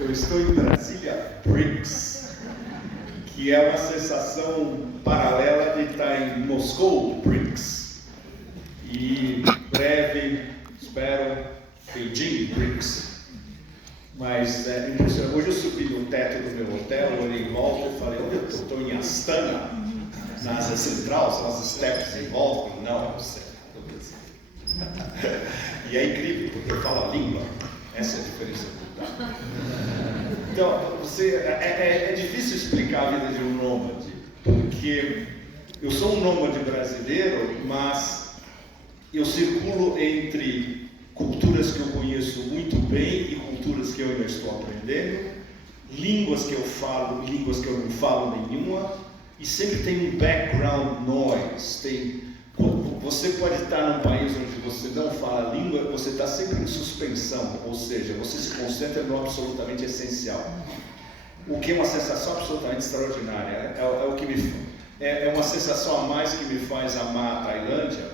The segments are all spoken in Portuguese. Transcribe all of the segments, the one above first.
Eu estou em Brasília BRICS, que é uma sensação paralela de estar em Moscou BRICS. E breve, espero, Beijing BRICS. Mas é impressionante. Hoje eu subi no teto do meu hotel, olhei em volta e falei, onde eu estou? Estou em Astana, na Ásia Central, são as steppes em volta. Não, eu sei. E é incrível, porque eu falo a língua. Essa é a diferença cultural. Então, é difícil explicar a vida de um nômade, porque eu sou um nômade brasileiro, mas eu circulo entre culturas que eu conheço muito bem e culturas que eu ainda estou aprendendo, línguas que eu falo e línguas que eu não falo nenhuma, e sempre tem um background noise. Você pode estar num país onde você não fala a língua, você está sempre em suspensão, ou seja, você se concentra no absolutamente essencial. O que é uma sensação absolutamente extraordinária. É uma sensação a mais que me faz amar a Tailândia,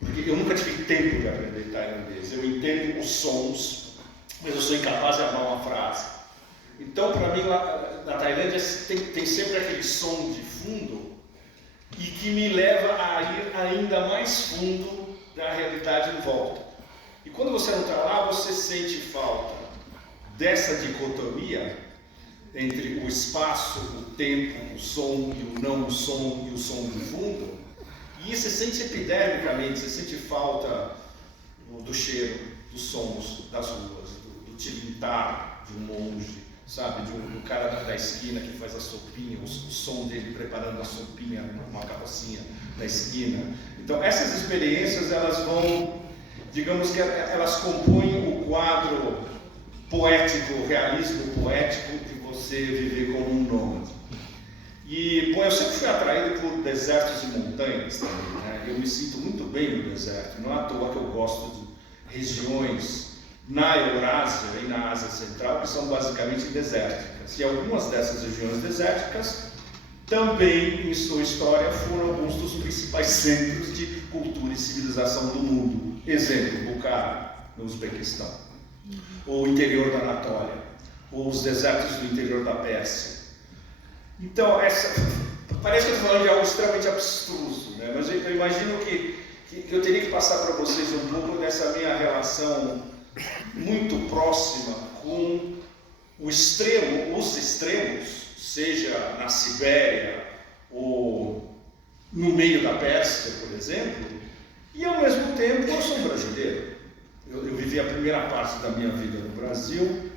porque eu nunca tive tempo de aprender tailandês. Eu entendo os sons, mas eu sou incapaz de armar uma frase. Então, para mim, lá na Tailândia tem sempre aquele som de fundo e que me leva a ir ainda mais fundo da realidade em volta. E quando você não está lá, você sente falta dessa dicotomia entre o espaço, o tempo, o som e o não som e o som de fundo. E você sente epidermicamente, você sente falta do cheiro, dos sons das ruas, do tilintar de um monge, sabe, do cara da esquina que faz a sopinha, o som dele preparando a sopinha numa carrocinha da esquina. Então essas experiências, elas vão, digamos que elas compõem o quadro poético, o realismo poético de você viver como um nômade. E, bom, eu sempre fui atraído por desertos e montanhas também, né? Eu me sinto muito bem no deserto, não é à toa que eu gosto de regiões na Eurásia e na Ásia Central, que são basicamente desérticas. E algumas dessas regiões desérticas também, em sua história, foram alguns dos principais centros de cultura e civilização do mundo. Exemplo, Bukhara, no Uzbequistão, ou o interior da Anatólia, ou os desertos do interior da Pérsia. Então, parece que eu estou falando de algo extremamente abstruso, né? Mas eu imagino que eu teria que passar para vocês um pouco dessa minha relação muito próxima com os extremos, seja na Sibéria ou no meio da Pérsia, por exemplo, e ao mesmo tempo eu sou um brasileiro. Eu vivi a primeira parte da minha vida no Brasil.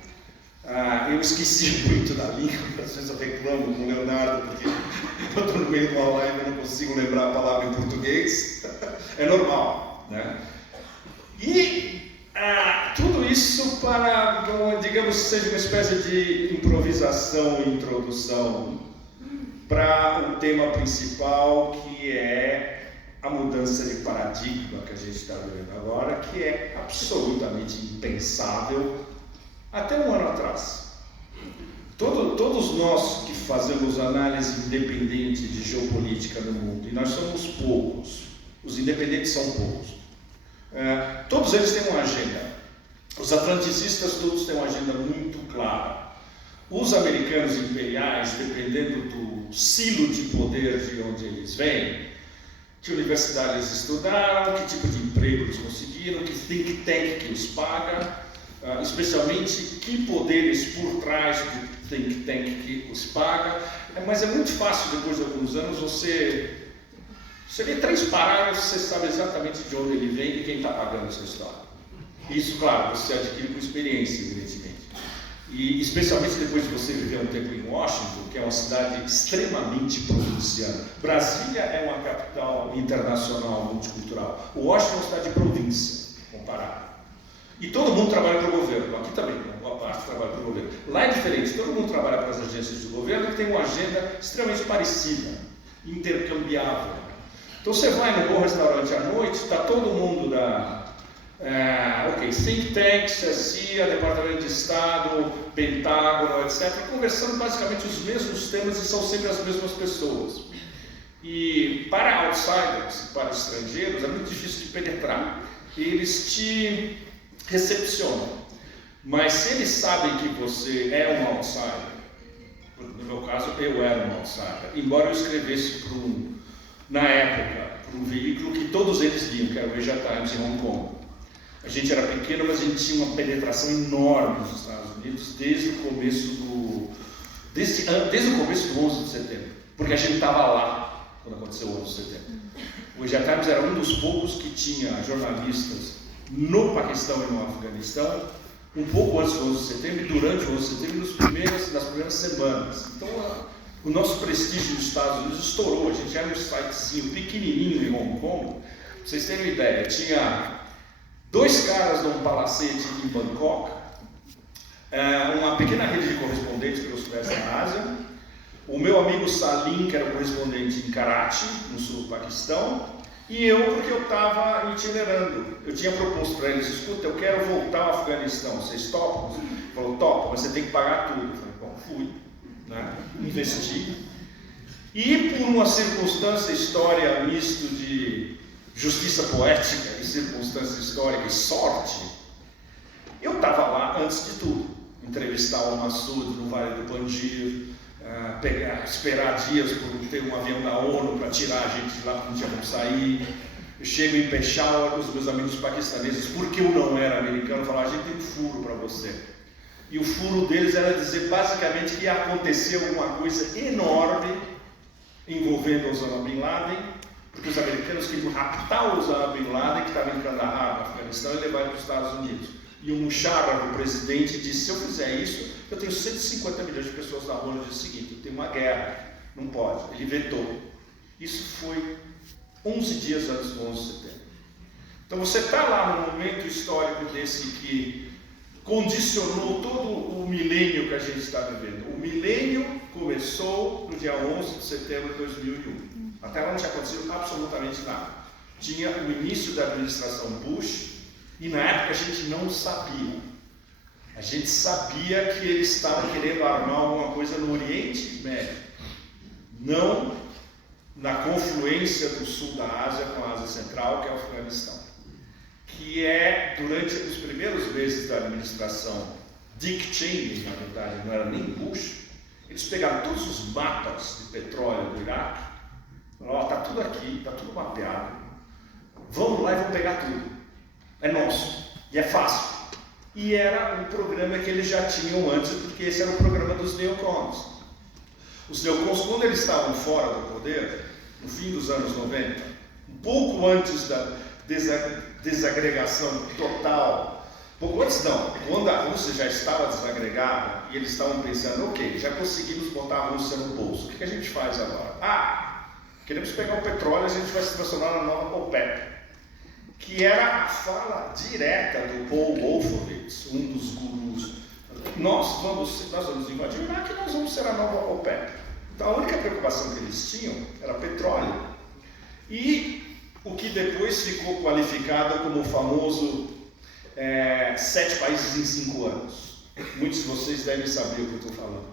Eu esqueci muito da língua, às vezes eu reclamo com o Leonardo, porque eu estou no meio de uma live e não consigo lembrar a palavra em português. É normal, né? E tudo isso para, digamos, seja uma espécie de improvisação e introdução para o tema principal, que é a mudança de paradigma que a gente está vivendo agora, que é absolutamente impensável até um ano atrás. Todos nós que fazemos análise independente de geopolítica no mundo, e nós somos poucos, os independentes são poucos, todos eles têm uma agenda. Os atlanticistas todos têm uma agenda muito clara. Os americanos imperiais, dependendo do silo de poder de onde eles vêm, que universidade eles estudaram, que tipo de emprego eles conseguiram, que think tank que os paga, especialmente que poderes por trás do think tank que os paga. Mas é muito fácil, depois de alguns anos, você lê 3 parágrafos, você sabe exatamente de onde ele vem e quem está pagando essa história. Isso, claro, você adquire com experiência, evidentemente. E especialmente depois de você viver um tempo em Washington, que é uma cidade extremamente provinciana. Brasília é uma capital internacional, multicultural. Washington é uma cidade de província, comparado. E todo mundo trabalha para o governo. Aqui também, boa parte trabalha para o governo. Lá é diferente, todo mundo trabalha para as agências do governo que tem uma agenda extremamente parecida, intercambiável. Então você vai num bom restaurante à noite, está todo mundo think tanks, CIA, Departamento de Estado, Pentágono, etc., conversando basicamente os mesmos temas e são sempre as mesmas pessoas. E para outsiders, para estrangeiros, é muito difícil de penetrar. Eles te recepcionam. Mas se eles sabem que você é um outsider, no meu caso eu era um outsider, embora eu escrevesse na época, para um veículo que todos eles liam, que era o Asia Times em Hong Kong. A gente era pequeno, mas a gente tinha uma penetração enorme nos Estados Unidos desde o começo do 11 de setembro, porque a gente estava lá quando aconteceu o 11 de setembro. O Asia Times era um dos poucos que tinha jornalistas no Paquistão e no Afeganistão, um pouco antes do 11 de setembro e durante o 11 de setembro, nas primeiras semanas. Então, o nosso prestígio nos Estados Unidos estourou. A gente era um sitezinho pequenininho em Hong Kong. Pra vocês terem uma ideia, tinha 2 caras num palacete em Bangkok, uma pequena rede de correspondentes pelo Sudeste da Ásia, o meu amigo Salim, que era correspondente em Karachi, no sul do Paquistão, e eu, porque eu estava itinerando. Eu tinha proposto para eles: escuta, eu quero voltar ao Afeganistão, vocês topam? Ele falou: topa, mas você tem que pagar tudo. Eu falei: bom, fui, né? Investi. E por uma circunstância, história, misto de justiça poética e circunstância histórica e sorte, eu estava lá antes de tudo. Entrevistar o Massoud no Vale do Panjir, esperar dias por ter um avião da ONU para tirar a gente de lá, porque não tinha como sair. Eu chego em Peshawar com os meus amigos paquistaneses, porque eu não era americano, falaram: a gente tem um furo para você. E o furo deles era dizer basicamente que ia acontecer alguma coisa enorme envolvendo Osama Bin Laden, porque os americanos queriam raptar o Osama Bin Laden, que estava em Kandahar, no Afeganistão, e levar ele para os Estados Unidos. E o Musharraf, o presidente, disse: se eu fizer isso, eu tenho 150 milhões de pessoas na rua no dia seguinte, eu tenho uma guerra, não pode. Ele vetou. Isso foi 11 dias antes do 11 de setembro. Então você está lá num momento histórico desse que condicionou todo o milênio que a gente está vivendo. O milênio começou no dia 11 de setembro de 2001. Até lá não tinha acontecido absolutamente nada. Tinha o início da administração Bush, e na época a gente não sabia. A gente sabia que eles estavam querendo armar alguma coisa no Oriente Médio, não na confluência do sul da Ásia com a Ásia Central, que é o Afeganistão. Que é, durante os primeiros meses da administração Dick Cheney, na verdade, não era nem Bush, eles pegaram todos os mapas de petróleo do Iraque, falaram: ó, está tudo aqui, está tudo mapeado, vamos lá e vamos pegar tudo. É nosso, e é fácil. E era um programa que eles já tinham antes, porque esse era o programa dos neocons. Os neocons, quando eles estavam fora do poder, no fim dos anos 90, um pouco antes da desagregação total, pouco antes não, quando a Rússia já estava desagregada, e eles estavam pensando: ok, já conseguimos botar a Rússia no bolso, o que a gente faz agora? Queremos pegar o petróleo, a gente vai se transformar na nova OPEP. Que era a fala direta do Paul Wolfowitz, um dos gurus. Nós vamos invadir o Iraque e nós vamos ser a nova OPEP. Então a única preocupação que eles tinham era petróleo. E o que depois ficou qualificado como o famoso 7 países em 5 anos. Muitos de vocês devem saber o que eu estou falando.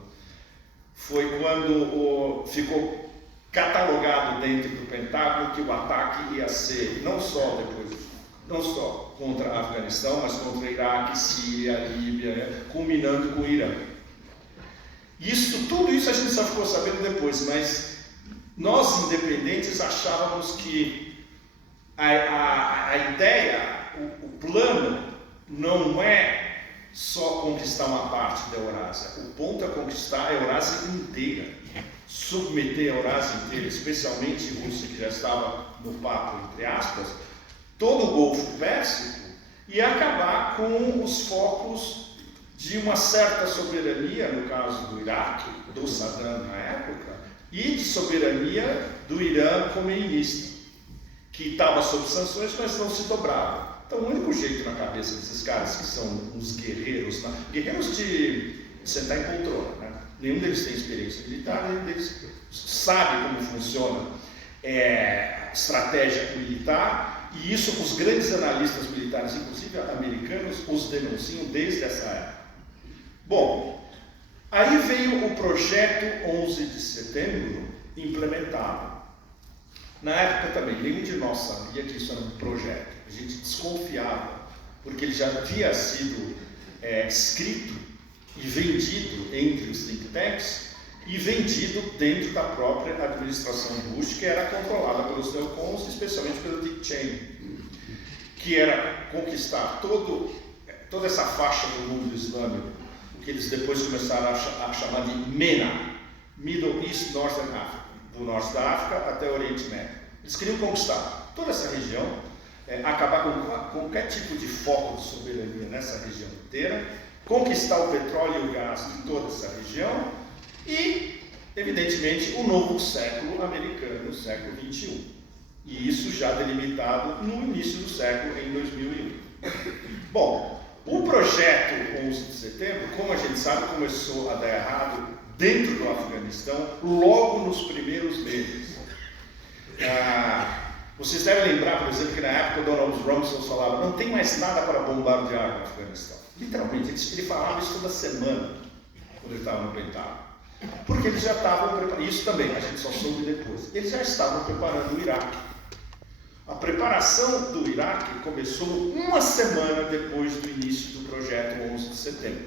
Foi quando ficou catalogado dentro do Pentágono que o ataque ia ser não só contra o Afeganistão, mas contra o Iraque, Síria, Líbia, culminando com o Irã. Tudo isso a gente só ficou sabendo depois, mas nós independentes achávamos que a ideia, o plano não é só conquistar uma parte da Eurásia. O ponto é conquistar a Eurásia inteira, submeter a Eurásia inteira, especialmente a Rússia, que já estava no papo, entre aspas, todo o Golfo Pérsico, e acabar com os focos de uma certa soberania, no caso do Iraque, do Saddam na época, e de soberania do Irã comeinista, que estava sob sanções, mas não se dobrava. Então o único jeito na cabeça desses caras, que são uns guerreiros, guerreiros de sentar em poltrona, né? Nenhum deles tem experiência militar, nenhum deles sabe como funciona estratégia militar, e isso os grandes analistas militares, inclusive americanos, os denunciam desde essa época. Bom, aí veio o projeto 11 de setembro implementado. Na época também, nenhum de nós sabia que isso era um projeto. A gente desconfiava, porque ele já havia sido escrito e vendido entre os think tanks e vendido dentro da própria administração Bush, que era controlada pelos neocons, especialmente pelo Dick Cheney, que era conquistar toda essa faixa do mundo islâmico, que eles depois começaram a chamar de MENA, Middle East Northern Africa, do norte da África até o Oriente Médio. Eles queriam conquistar toda essa região, acabar com qualquer tipo de foco de soberania nessa região inteira, conquistar o petróleo e o gás de toda essa região e, evidentemente, o novo século americano, o século XXI. E isso já delimitado no início do século, em 2001. Bom, o projeto 11 de setembro, como a gente sabe, começou a dar errado dentro do Afeganistão logo nos primeiros meses. Vocês devem lembrar, por exemplo, que na época o Donald Rumsfeld falava: não tem mais nada para bombardear no Afeganistão. Literalmente, ele falava isso toda semana, quando ele estava no Pentágono. Porque eles já estavam preparando, isso também, a gente só soube depois, eles já estavam preparando o Iraque. A preparação do Iraque começou uma semana depois do início do projeto 11 de setembro.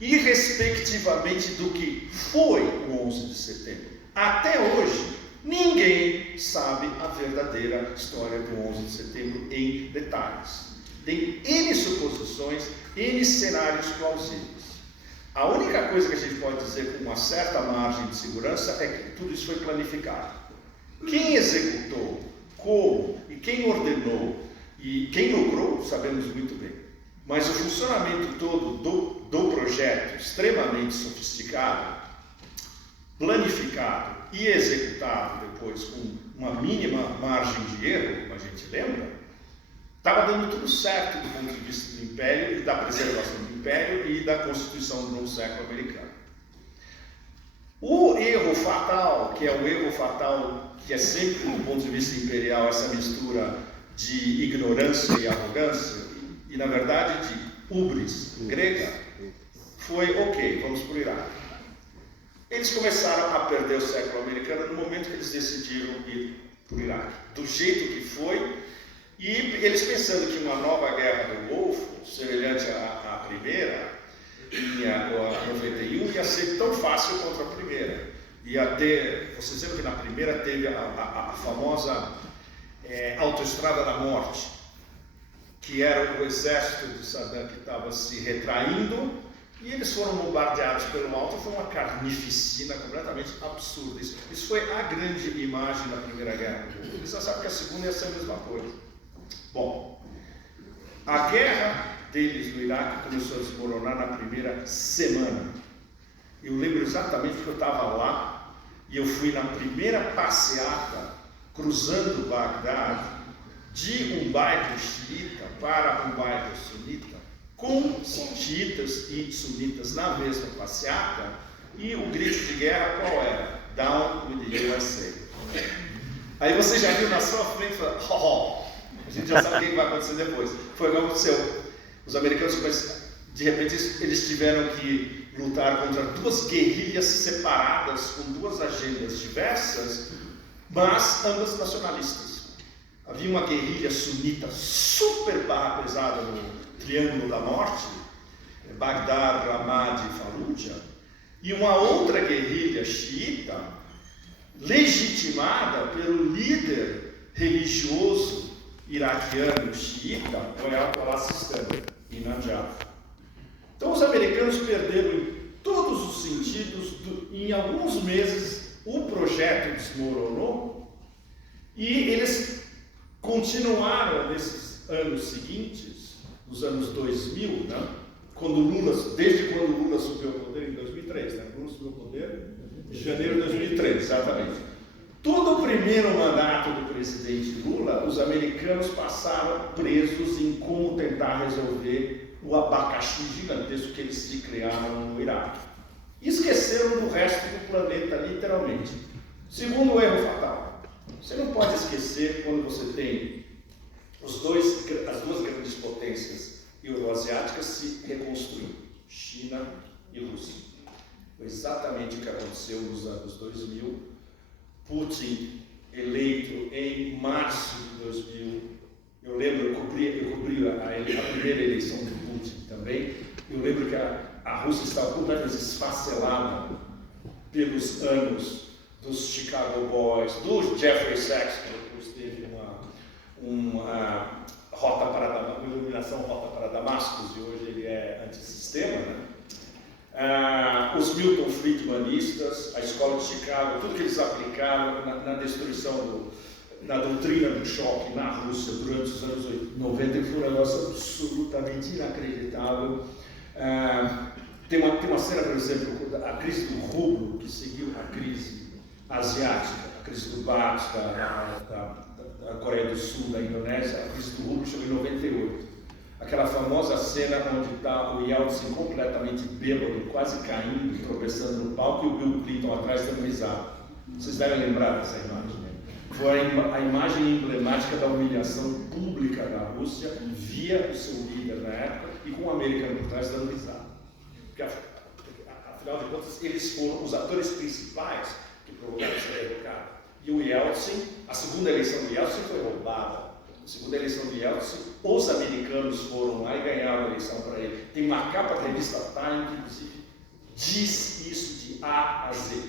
E, respectivamente, do que foi o 11 de setembro até hoje, ninguém sabe a verdadeira história do 11 de setembro em detalhes. Tem N suposições, N cenários plausíveis. A única coisa que a gente pode dizer com uma certa margem de segurança é que tudo isso foi planificado. Quem executou, como e quem ordenou e quem lucrou, sabemos muito bem. Mas o funcionamento todo do projeto, extremamente sofisticado, planificado e executado depois com uma mínima margem de erro, como a gente lembra, estava dando tudo certo do ponto de vista do Império e da preservação do Império e da Constituição do novo século americano. O erro fatal, que é o erro fatal que é sempre, do ponto de vista imperial, essa mistura de ignorância e arrogância, e na verdade de hubris grega, foi: ok, vamos para o Iraque. Eles começaram a perder o século americano no momento que eles decidiram ir para o Iraque. Do jeito que foi, e eles pensando que uma nova guerra do Golfo, semelhante à primeira, a 91, ia ser tão fácil contra a primeira. Ia ter, vocês lembram que na primeira teve a famosa autoestrada da morte, que era o exército de Saddam que estava se retraindo, e eles foram bombardeados pelo alto. Foi uma carnificina completamente absurda. Isso foi a grande imagem da Primeira Guerra. Eles já sabem que a segunda ia ser a mesma coisa. Bom, a guerra deles no Iraque começou a desmoronar na primeira semana. Eu lembro exatamente que eu estava lá e eu fui na primeira passeata cruzando Bagdá de um bairro xiita para um bairro sunita, com xiitas e sunitas na mesma passeata, e o grito de guerra qual era? Down with the USA. Aí você já viu na sua frente e falou: a gente já sabe o que vai acontecer depois. Foi o que aconteceu. Os americanos, de repente, eles tiveram que lutar contra duas guerrilhas separadas, com duas agendas diversas, mas ambas nacionalistas. Havia uma guerrilha sunita super barra pesada no Triângulo da Morte, Bagdá, Ramadi e Fallujah, e uma outra guerrilha xiita, legitimada pelo líder religioso iraquiano xiita, o Al-Sistani, em Najaf. Então os americanos perderam em todos os sentidos, em alguns meses o projeto desmoronou, e eles continuaram nesses anos seguintes, nos anos 2000, né? Desde quando Lula subiu ao poder, em 2003, né? Lula subiu ao poder em janeiro de 2003, exatamente. Todo o primeiro mandato do presidente Lula, os americanos passaram presos em como tentar resolver o abacaxi gigantesco que eles se criaram no Iraque. Esqueceram do resto do planeta, literalmente. Segundo o erro fatal, você não pode esquecer quando você tem as duas grandes potências euroasiáticas se reconstruindo, China e Rússia. Foi exatamente o que aconteceu nos anos 2000. Putin, eleito em março de 2000, eu lembro, eu cobri a primeira eleição de Putin também, eu lembro que a Rússia estava completamente esfacelada pelos anos dos Chicago Boys, do Jeffrey Sachs, que depois teve uma iluminação rota para Damascus, e hoje ele é antissistema, né? Os Milton Friedmanistas, a escola de Chicago, tudo que eles aplicaram na destruição da doutrina do choque na Rússia durante os anos 90 foi um negócio absolutamente inacreditável. Tem uma cena, por exemplo, a crise do rublo, que seguiu a crise asiática, a crise do baht, da Coreia do Sul, da Indonésia, a crise do rublo chegou em 98. Aquela famosa cena onde está o Yeltsin completamente bêbado, quase caindo, tropeçando no palco, e o Bill Clinton atrás dando risada. Vocês devem lembrar dessa imagem, né? Foi a imagem emblemática da humilhação pública da Rússia, via o seu líder na época, e com o americano por trás dando risada. Porque, afinal de contas, eles foram os atores principais que provocaram essa derrocada. E o Yeltsin, a segunda eleição do Yeltsin foi roubada. A segunda eleição do Yeltsin, os americanos foram lá e ganharam a eleição para ele. Tem uma capa da revista Time que, inclusive, diz isso de A a Z.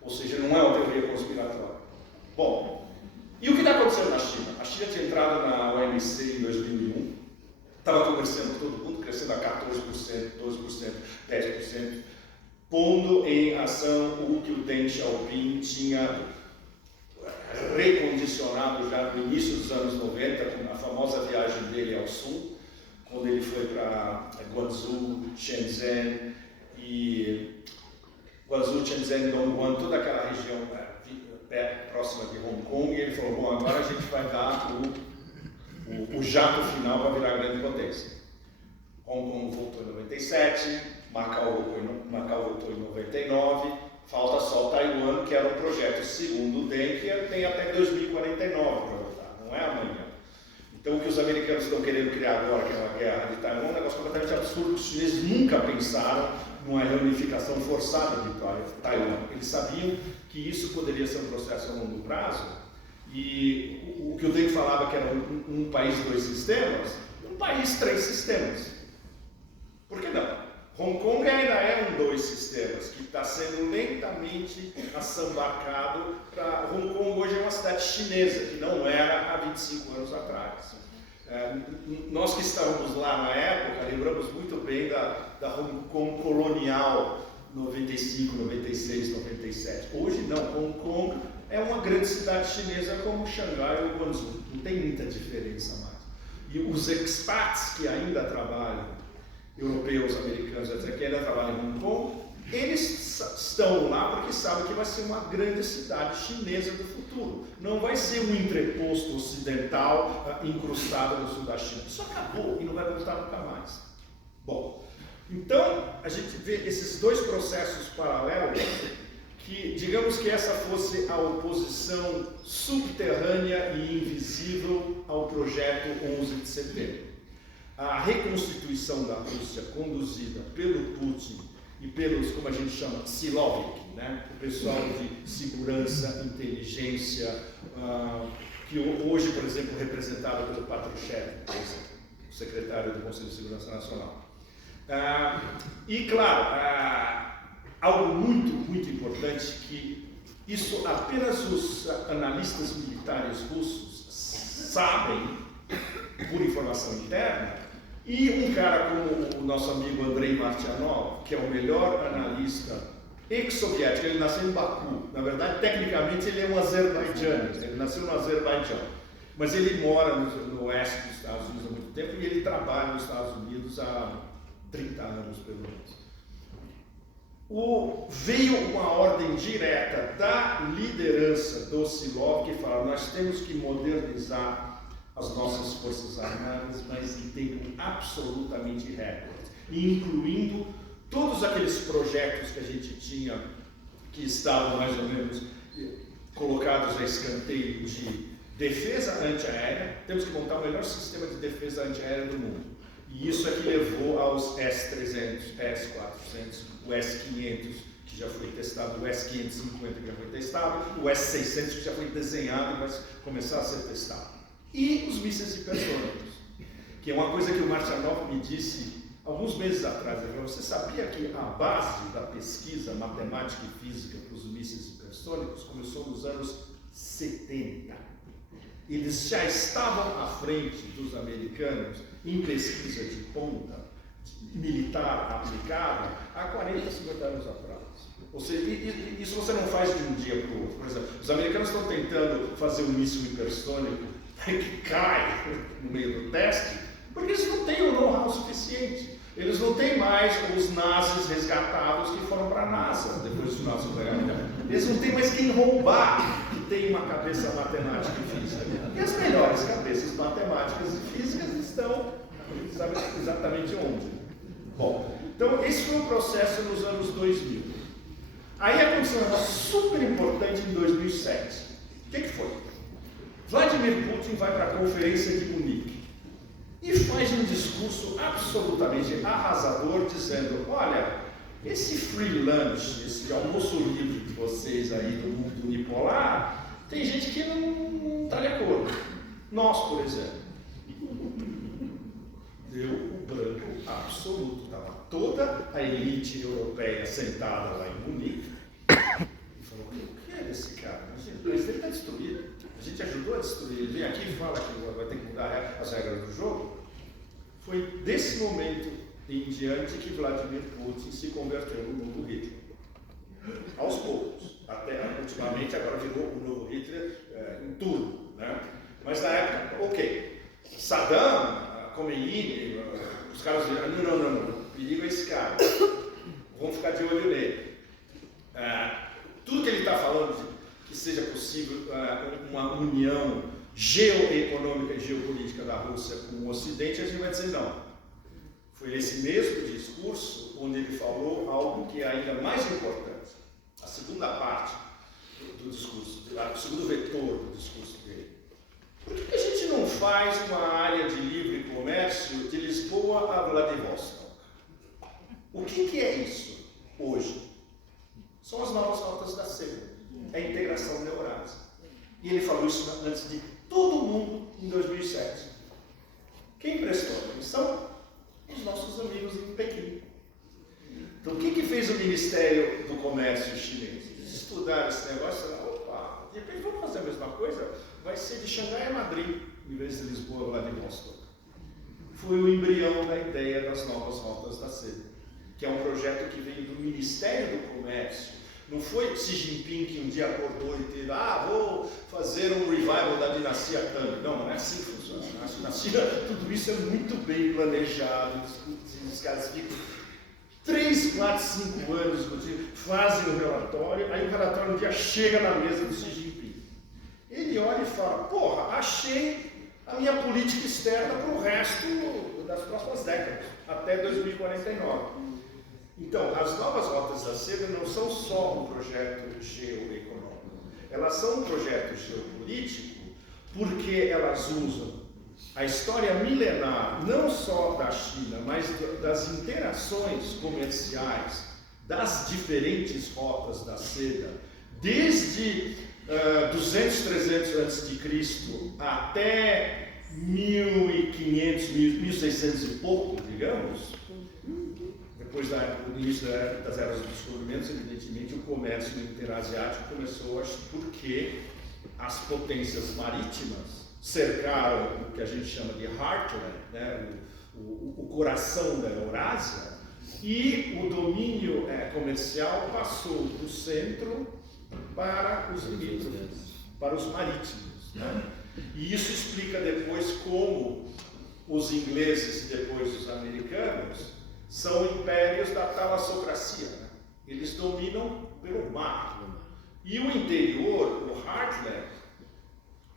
Ou seja, não é uma teoria conspiratória. Bom, e o que está acontecendo na China? A China tinha entrado na OMC em 2001, estava conversando com todo mundo, crescendo a 14%, 12%, 10%, pondo em ação o que o Deng Xiaoping tinha recondicionado já no início dos anos 90, com a famosa viagem dele ao sul, quando ele foi para Guangzhou, Shenzhen, Dongguan, toda aquela região próxima de Hong Kong, e ele falou, bom, agora a gente vai dar o jato final para virar grande potência. Hong Kong voltou em 97, Macau voltou em 99, falta só o Taiwan, que era um projeto segundo o Deng, que tem até 2049 para votar, não é amanhã. Então o que os americanos estão querendo criar agora, que é uma guerra de Taiwan, é um negócio completamente absurdo. Os chineses nunca pensaram numa reunificação forçada de Taiwan. Eles sabiam que isso poderia ser um processo a longo prazo, e o que o Deng falava que era um país, dois sistemas, um país, três sistemas. Por que não? Hong Kong ainda é um dois sistemas, que está sendo lentamente assambarcado para... Hong Kong hoje é uma cidade chinesa, que não era há 25 anos atrás. Nós que estávamos lá na época, lembramos muito bem da Hong Kong colonial, 95, 96, 97. Hoje não, Hong Kong é uma grande cidade chinesa como Xangai ou Guangzhou, não tem muita diferença mais. E os expats que ainda trabalham, europeus, americanos, etc., que ainda trabalham em Hong Kong, eles estão lá porque sabem que vai ser uma grande cidade chinesa do futuro. Não vai ser um entreposto ocidental incrustado no sul da China. Isso acabou e não vai voltar nunca mais. Bom, então a gente vê esses dois processos paralelos que, digamos que essa fosse a oposição subterrânea e invisível ao projeto 11 de setembro. A reconstituição da Rússia, conduzida pelo Putin e pelos, como a gente chama, Silovik, né? O pessoal de segurança, inteligência, que hoje, por exemplo, representado pelo Patrushev, o secretário do Conselho de Segurança Nacional. E, claro, algo muito importante, que isso apenas os analistas militares russos sabem, por informação interna, e um cara como o nosso amigo Andrei Martyanov, que é o melhor analista ex-soviético, ele nasceu em Baku. Na verdade, tecnicamente, ele é um azerbaijano, ele nasceu no Azerbaijão, mas ele mora no oeste dos Estados Unidos há muito tempo e ele trabalha nos Estados Unidos há 30 anos, pelo menos. Veio uma ordem direta da liderança do Silov que fala: nós temos que modernizar as nossas forças armadas, mas em tempo absolutamente recorde, incluindo todos aqueles projetos que a gente tinha, que estavam mais ou menos colocados a escanteio de defesa antiaérea. Temos que montar o melhor sistema de defesa antiaérea do mundo. E isso é que levou aos S-300, S-400, o S-500, que já foi testado, o S-550, que já foi testado, o S-600, que já foi desenhado e vai começar a ser testado. E os mísseis hipersônicos, que é uma coisa que o Martyanov me disse alguns meses atrás, você sabia que a base da pesquisa matemática e física para os mísseis hipersônicos começou nos anos 70? Eles já estavam à frente dos americanos em pesquisa de ponta militar aplicada há 40, 50 anos atrás. Ou seja, isso você não faz de um dia para o outro. Por exemplo, os americanos estão tentando fazer um míssil hipersônico que cai no meio do teste, porque eles não têm o know-how suficiente. Eles não têm mais os nazis resgatados que foram para a NASA depois do nosso programa. Eles não têm mais quem roubar que tem uma cabeça matemática e física. E as melhores cabeças matemáticas e físicas estão exatamente onde? Bom, então esse foi o processo nos anos 2000. Aí aconteceu uma coisa super importante em 2007. O que foi? Vladimir Putin vai para a conferência de Munique e faz um discurso absolutamente arrasador, dizendo: olha, esse free lunch, esse almoço livre de vocês aí do mundo unipolar, tem gente que não está de acordo. Nós, por exemplo. Deu o branco absoluto. Estava toda a elite europeia sentada lá em Munique e falou: o que é desse cara? O presidente está destruído. A gente ajudou a destruir. Ele vem aqui e fala que vai ter que mudar as regras do jogo. Foi desse momento em diante que Vladimir Putin se converteu no novo Hitler. Aos poucos. Até ultimamente agora virou o novo Hitler em tudo. Né? Mas na época, ok. Saddam, Khomeini, os caras viram: não, o perigo é esse cara. Vamos ficar de olho nele. Tudo que ele está falando que seja possível uma união geoeconômica e geopolítica da Rússia com o Ocidente, a gente vai dizer não. Foi esse mesmo discurso onde ele falou algo que é ainda mais importante. A segunda parte do discurso, o segundo vetor do discurso dele. Por que a gente não faz uma área de livre comércio de Lisboa a Vladivostok? O que é isso hoje? São as novas rotas da seda. É a integração da Eurásia. E ele falou isso antes de todo mundo em 2007. Quem prestou atenção? Os nossos amigos em Pequim. Então, o que fez o Ministério do Comércio chinês? Eles estudaram esse negócio e falaram: opa, de repente vamos fazer a mesma coisa? Vai ser de Xangai a Madrid, em vez de Lisboa a Vladivostok. Foi o embrião da ideia das novas rotas da seda, que é um projeto que vem do Ministério do Comércio. Não foi Xi Jinping que um dia acordou e teve: vou fazer um revival da dinastia Tang. Não é assim que funciona. Na China, tudo isso é muito bem planejado. Os caras ficam 3, 4, 5 anos, fazem um relatório, aí o relatório um dia chega na mesa do Xi Jinping. Ele olha e fala: porra, achei a minha política externa para o resto das próximas décadas, até 2049. Então, as novas rotas da seda não são só um projeto geoeconômico, elas são um projeto geopolítico porque elas usam a história milenar, não só da China, mas das interações comerciais das diferentes rotas da seda, desde 200, 300 a.C. até 1500, 1600 e pouco, digamos. Depois do início das eras dos descobrimentos, evidentemente, o comércio interasiático começou porque as potências marítimas cercaram o que a gente chama de heartland, né, o coração da Eurásia, e o domínio comercial passou do centro para os limítrofes, para os marítimos. Né? E isso explica depois como os ingleses e depois os americanos são impérios da talassocracia. Né? Eles dominam pelo mar. E o interior, o heartland,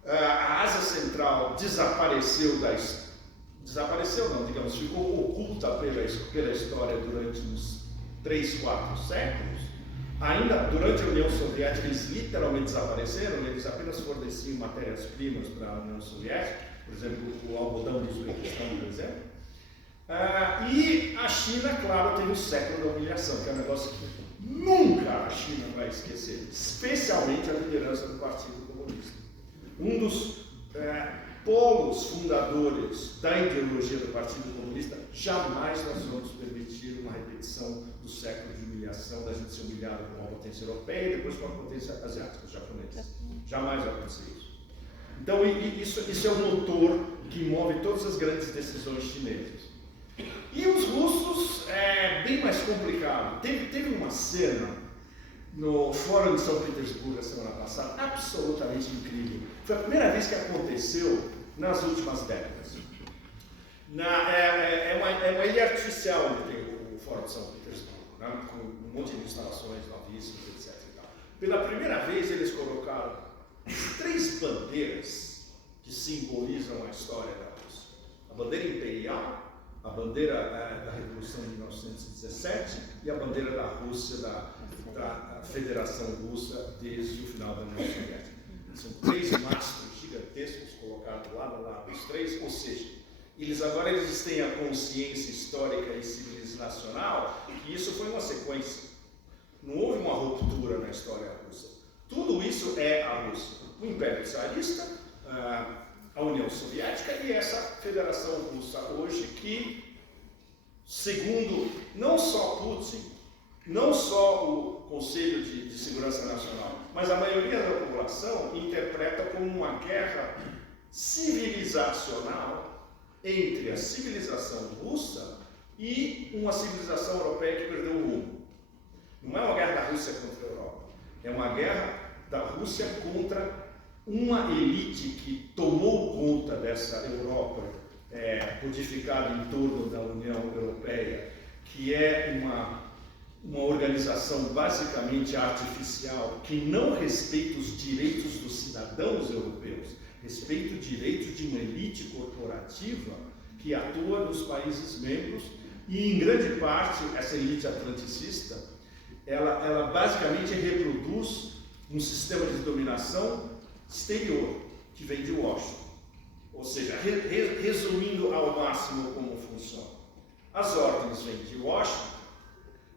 a Ásia Central desapareceu não, digamos, ficou oculta pela história durante uns 3, 4 séculos. Ainda durante a União Soviética eles literalmente desapareceram, eles apenas forneciam matérias-primas para a União Soviética, por exemplo, o algodão do Uzbequistão, por exemplo. E a China, claro, tem o século da humilhação, que é um negócio que nunca a China vai esquecer, especialmente a liderança do Partido Comunista. Um dos polos fundadores da ideologia do Partido Comunista, jamais nós vamos permitir uma repetição do século de humilhação, da gente ser humilhado por uma potência europeia e depois por uma potência asiática, os japoneses. Jamais vai acontecer isso. Então, isso é o motor que move todas as grandes decisões chinesas. E os russos é bem mais complicado. Teve uma cena no Fórum de São Petersburgo a semana passada, absolutamente incrível. Foi a primeira vez que aconteceu nas últimas décadas. É uma ilha artificial onde tem o Fórum de São Petersburgo, né, com um monte de instalações novíssimas, etc. E tal. Pela primeira vez eles colocaram as 3 bandeiras que simbolizam a história da Rússia. A bandeira imperial, a bandeira da Revolução de 1917 e a bandeira da Rússia, da Federação Russa, desde o final da União Soviética. São 3 mastros gigantescos colocados lado a lado, os 3, ou seja, eles têm a consciência histórica e civilizacional que isso foi uma sequência. Não houve uma ruptura na história russa. Tudo isso é a Rússia. O Império Tsarista, a União Soviética e essa Federação Russa hoje que, segundo não só Putin, não só o Conselho de Segurança Nacional, mas a maioria da população interpreta como uma guerra civilizacional entre a civilização russa e uma civilização europeia que perdeu o rumo. Não é uma guerra da Rússia contra a Europa, é uma guerra da Rússia contra uma elite que tomou conta dessa Europa codificada em torno da União Europeia, que é uma organização basicamente artificial, que não respeita os direitos dos cidadãos europeus, respeita o direito de uma elite corporativa que atua nos países membros e, em grande parte, essa elite atlanticista, ela basicamente reproduz um sistema de dominação exterior, que vem de Washington. Ou seja, resumindo ao máximo como funciona. As ordens vêm de Washington,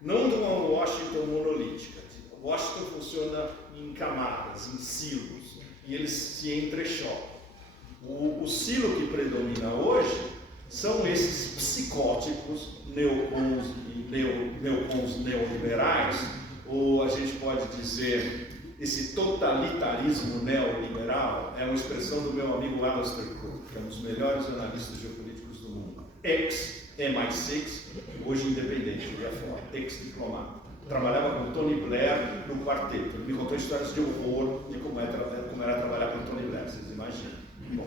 não de uma Washington monolítica. Washington funciona em camadas, em silos, e eles se entrechocam. O silo que predomina hoje são esses psicóticos neocons neoliberais, ou a gente pode dizer esse totalitarismo neoliberal, é uma expressão do meu amigo Alastair Crooke, que é um dos melhores analistas geopolíticos do mundo. Ex-MI6, hoje independente, ele é fora, ex-diplomata. Trabalhava com Tony Blair no quarteto. Ele me contou histórias de horror de como era trabalhar com Tony Blair, vocês imaginam. Bom,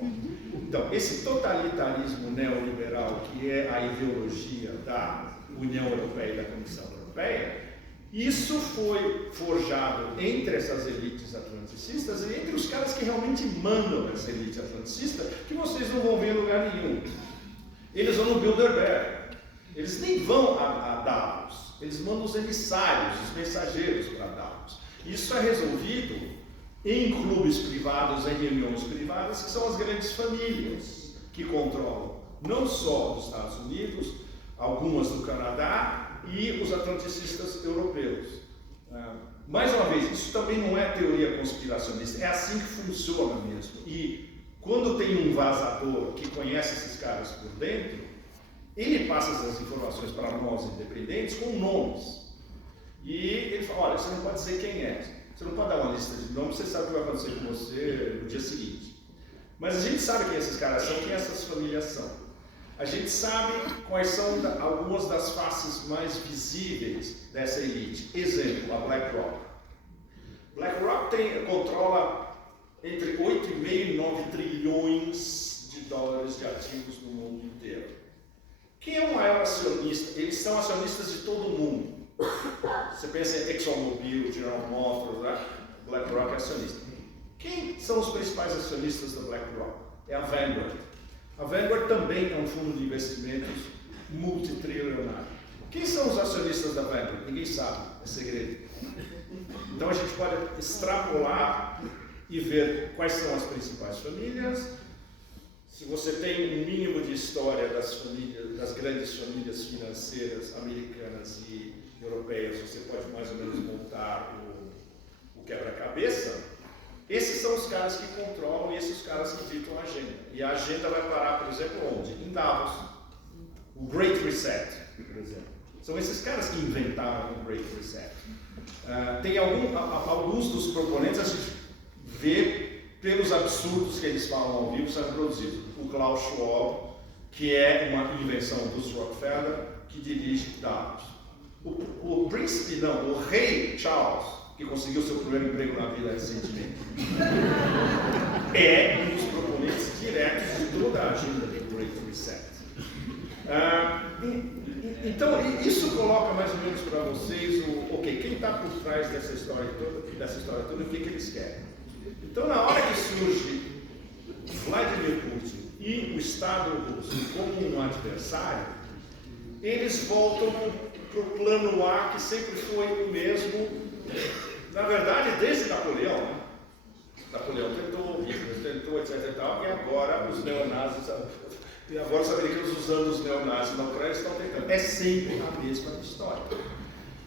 então, esse totalitarismo neoliberal, que é a ideologia da União Europeia e da Comissão Europeia, isso foi forjado entre essas elites atlanticistas e entre os caras que realmente mandam essa elite atlanticista, que vocês não vão ver em lugar nenhum. Eles vão no Bilderberg, eles nem vão a Davos, eles mandam os emissários, os mensageiros para Davos. Isso é resolvido em clubes privados, em reuniões privadas, que são as grandes famílias que controlam não só os Estados Unidos, algumas do Canadá, e os atlanticistas europeus. Mais uma vez, isso também não é teoria conspiracionista, é assim que funciona mesmo. E quando tem um vazador que conhece esses caras por dentro, ele passa essas informações para nós independentes com nomes. E ele fala, olha, você não pode dizer quem é, você não pode dar uma lista de nomes, você sabe o que vai acontecer com você no dia seguinte. Mas a gente sabe quem esses caras são, quem essas famílias são. A gente sabe quais são algumas das faces mais visíveis dessa elite. Exemplo, a BlackRock. BlackRock controla entre 8,5 e 9 trilhões de dólares de ativos no mundo inteiro. Quem é o maior acionista? Eles são acionistas de todo mundo. Você pensa em ExxonMobil, General Motors, né? BlackRock é acionista. Quem são os principais acionistas da BlackRock? É a Vanguard. A Vanguard também é um fundo de investimentos multitrilionário. Quem são os acionistas da Vanguard? Ninguém sabe, é segredo. Então a gente pode extrapolar e ver quais são as principais famílias. Se você tem um mínimo de história das grandes famílias financeiras americanas e europeias, você pode mais ou menos montar o quebra-cabeça. Esses são os caras que controlam e esses caras que ditam a agenda. E a agenda vai parar, por exemplo, onde? Em Davos. O Great Reset, por exemplo. São esses caras que inventaram o Great Reset. Tem alguns dos proponentes, a gente vê pelos absurdos que eles falam ao vivo, são produzidos. O Klaus Schwab, que é uma invenção dos Rockefeller, que dirige Davos. O príncipe, não, o rei Charles, que conseguiu seu primeiro emprego na vida recentemente, é um dos proponentes diretos de toda a agenda do Great Reset. Então, isso coloca mais ou menos para vocês quem está por trás dessa história toda, o que eles querem. Então, na hora que surge Vladimir Putin e o Estado russo como um adversário, eles voltam para o plano A, que sempre foi o mesmo, na verdade, desde Napoleão. Né? Napoleão tentou, Hitler tentou, etc. e tal, e agora os neonazis, e agora os americanos usando os neonazis na Ucrânia estão tentando. É sempre a mesma história.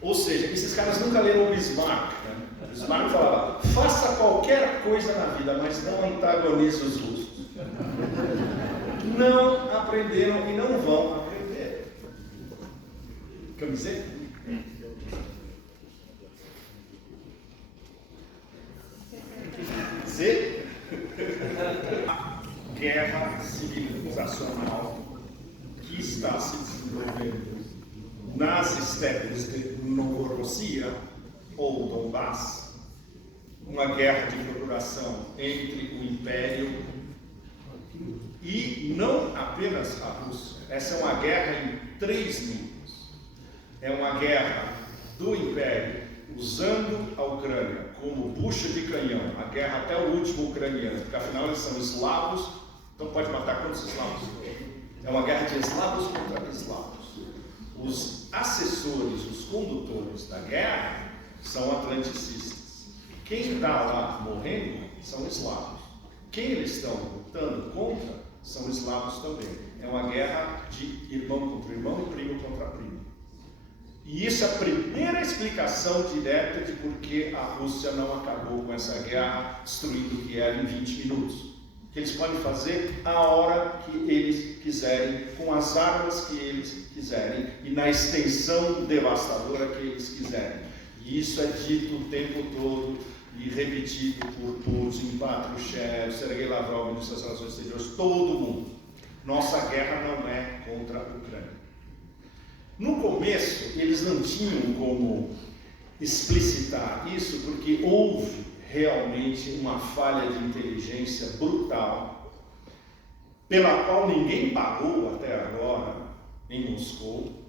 Ou seja, esses caras nunca leram o Bismarck. Né? O Bismarck falava, faça qualquer coisa na vida, mas não antagonize os russos. Não aprenderam e não vão aprender. Camiseta? Z? Guerra civilizacional que está se desenvolvendo nas estepes de Novorossia ou Donbass, uma guerra de procuração entre o Império e não apenas a Rússia. Essa é uma guerra em 3 níveis. É uma guerra do Império usando a Ucrânia como bucha de canhão, a guerra até o último ucraniano, porque afinal eles são eslavos, então pode matar quantos eslavos for. É uma guerra de eslavos contra eslavos. Os assessores, os condutores da guerra são atlanticistas. Quem está lá morrendo são eslavos. Quem eles estão lutando contra são eslavos também. É uma guerra de irmão contra irmão e primo contra primo. E isso é a primeira explicação direta de por que a Rússia não acabou com essa guerra, destruindo Kiev em 20 minutos. Que eles podem fazer a hora que eles quiserem, com as armas que eles quiserem e na extensão devastadora que eles quiserem. E isso é dito o tempo todo e repetido por Putin, Patrushev, Sergei Lavrov, ministro das Relações Exteriores, todo mundo. Nossa guerra não é contra a Ucrânia. No começo, eles não tinham como explicitar isso, porque houve realmente uma falha de inteligência brutal, pela qual ninguém pagou até agora em Moscou.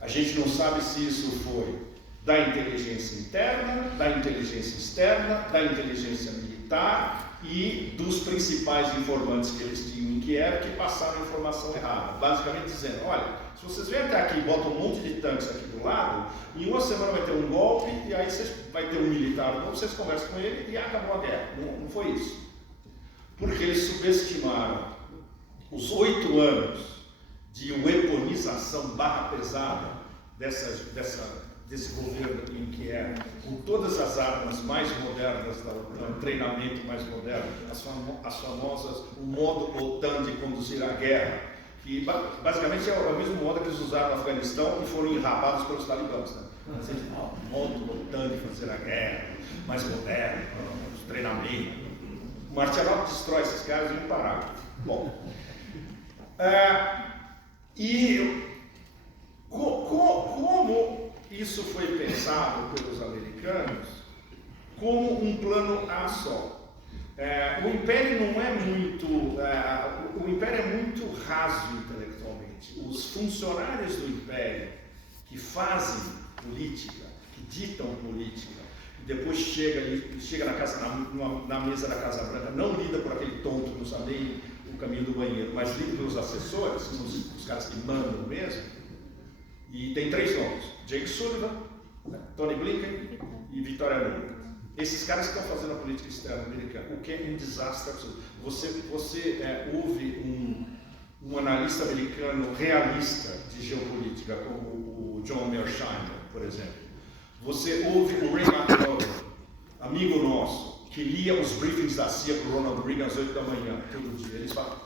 A gente não sabe se isso foi da inteligência interna, da inteligência externa, da inteligência militar e dos principais informantes que eles tinham em Kiev, que passaram a informação errada, basicamente dizendo, olha, se vocês vêm até aqui e botam um monte de tanques aqui do lado, em uma semana vai ter um golpe e aí vai ter um militar novo, vocês conversam com ele e acabou a guerra. Não foi isso. Porque eles subestimaram os 8 anos de weaponização barra pesada desse governo em Kiev, com todas as armas mais modernas da OTAN, treinamento mais moderno, as famosas, o modo OTAN de conduzir a guerra, que basicamente é o mesmo modo que eles usaram no Afeganistão e foram enrabados pelos talibãs. Né? O modo OTAN de fazer a guerra, mais moderno, treinamento. O Martchanov destrói esses caras em um parágrafo. Bom, e como isso foi pensado pelos americanos como um plano A só. O Império não é muito, o Império é muito raso intelectualmente. Os funcionários do Império que fazem política, que ditam política, e depois chega na mesa da Casa Branca, não lida por aquele tonto que não sabe nem o caminho do banheiro, mas lida pelos assessores, que são os caras que mandam mesmo. E tem 3 nomes: Jake Sullivan, Tony Blinken e Victoria Nuland. Esses caras que estão fazendo a política externa americana, o que é um desastre absoluto. Você ouve um analista americano realista de geopolítica, como o John Mearsheimer, por exemplo. Você ouve o Ray McDonald, amigo nosso, que lia os briefings da CIA para o Ronald Reagan às 8 da manhã, todo dia. Eles falam,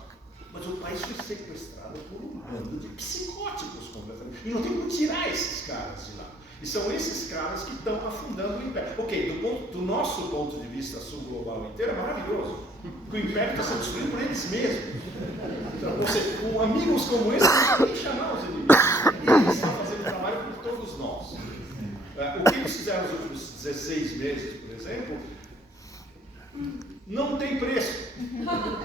mas o país foi sequestrado por um bando de psicóticos completamente. E não tem como tirar esses caras de lá. E são esses caras que estão afundando o império. Ok, do nosso ponto de vista sul-global inteiro, é maravilhoso. Porque o império está sendo destruído por eles mesmos. Então, ou seja, com amigos como esse, não tem que chamar os inimigos. Eles estão fazendo trabalho por todos nós. O que eles fizeram nos últimos 16 meses, por exemplo, não tem preço.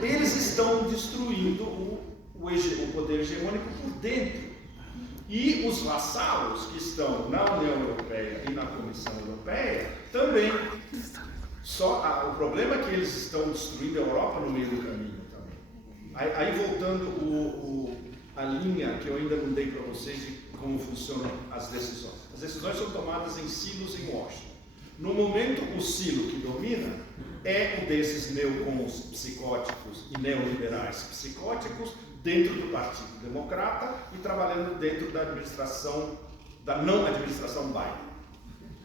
Eles estão destruindo o poder hegemônico por dentro. E os vassalos que estão na União Europeia e na Comissão Europeia também. O problema é que eles estão destruindo a Europa no meio do caminho também. Aí voltando a linha que eu ainda não dei para vocês de como funcionam as decisões. As decisões são tomadas em silos em Washington. No momento, o silo que domina é o desses neocons psicóticos e neoliberais psicóticos dentro do Partido Democrata e trabalhando dentro da administração, da não administração Biden.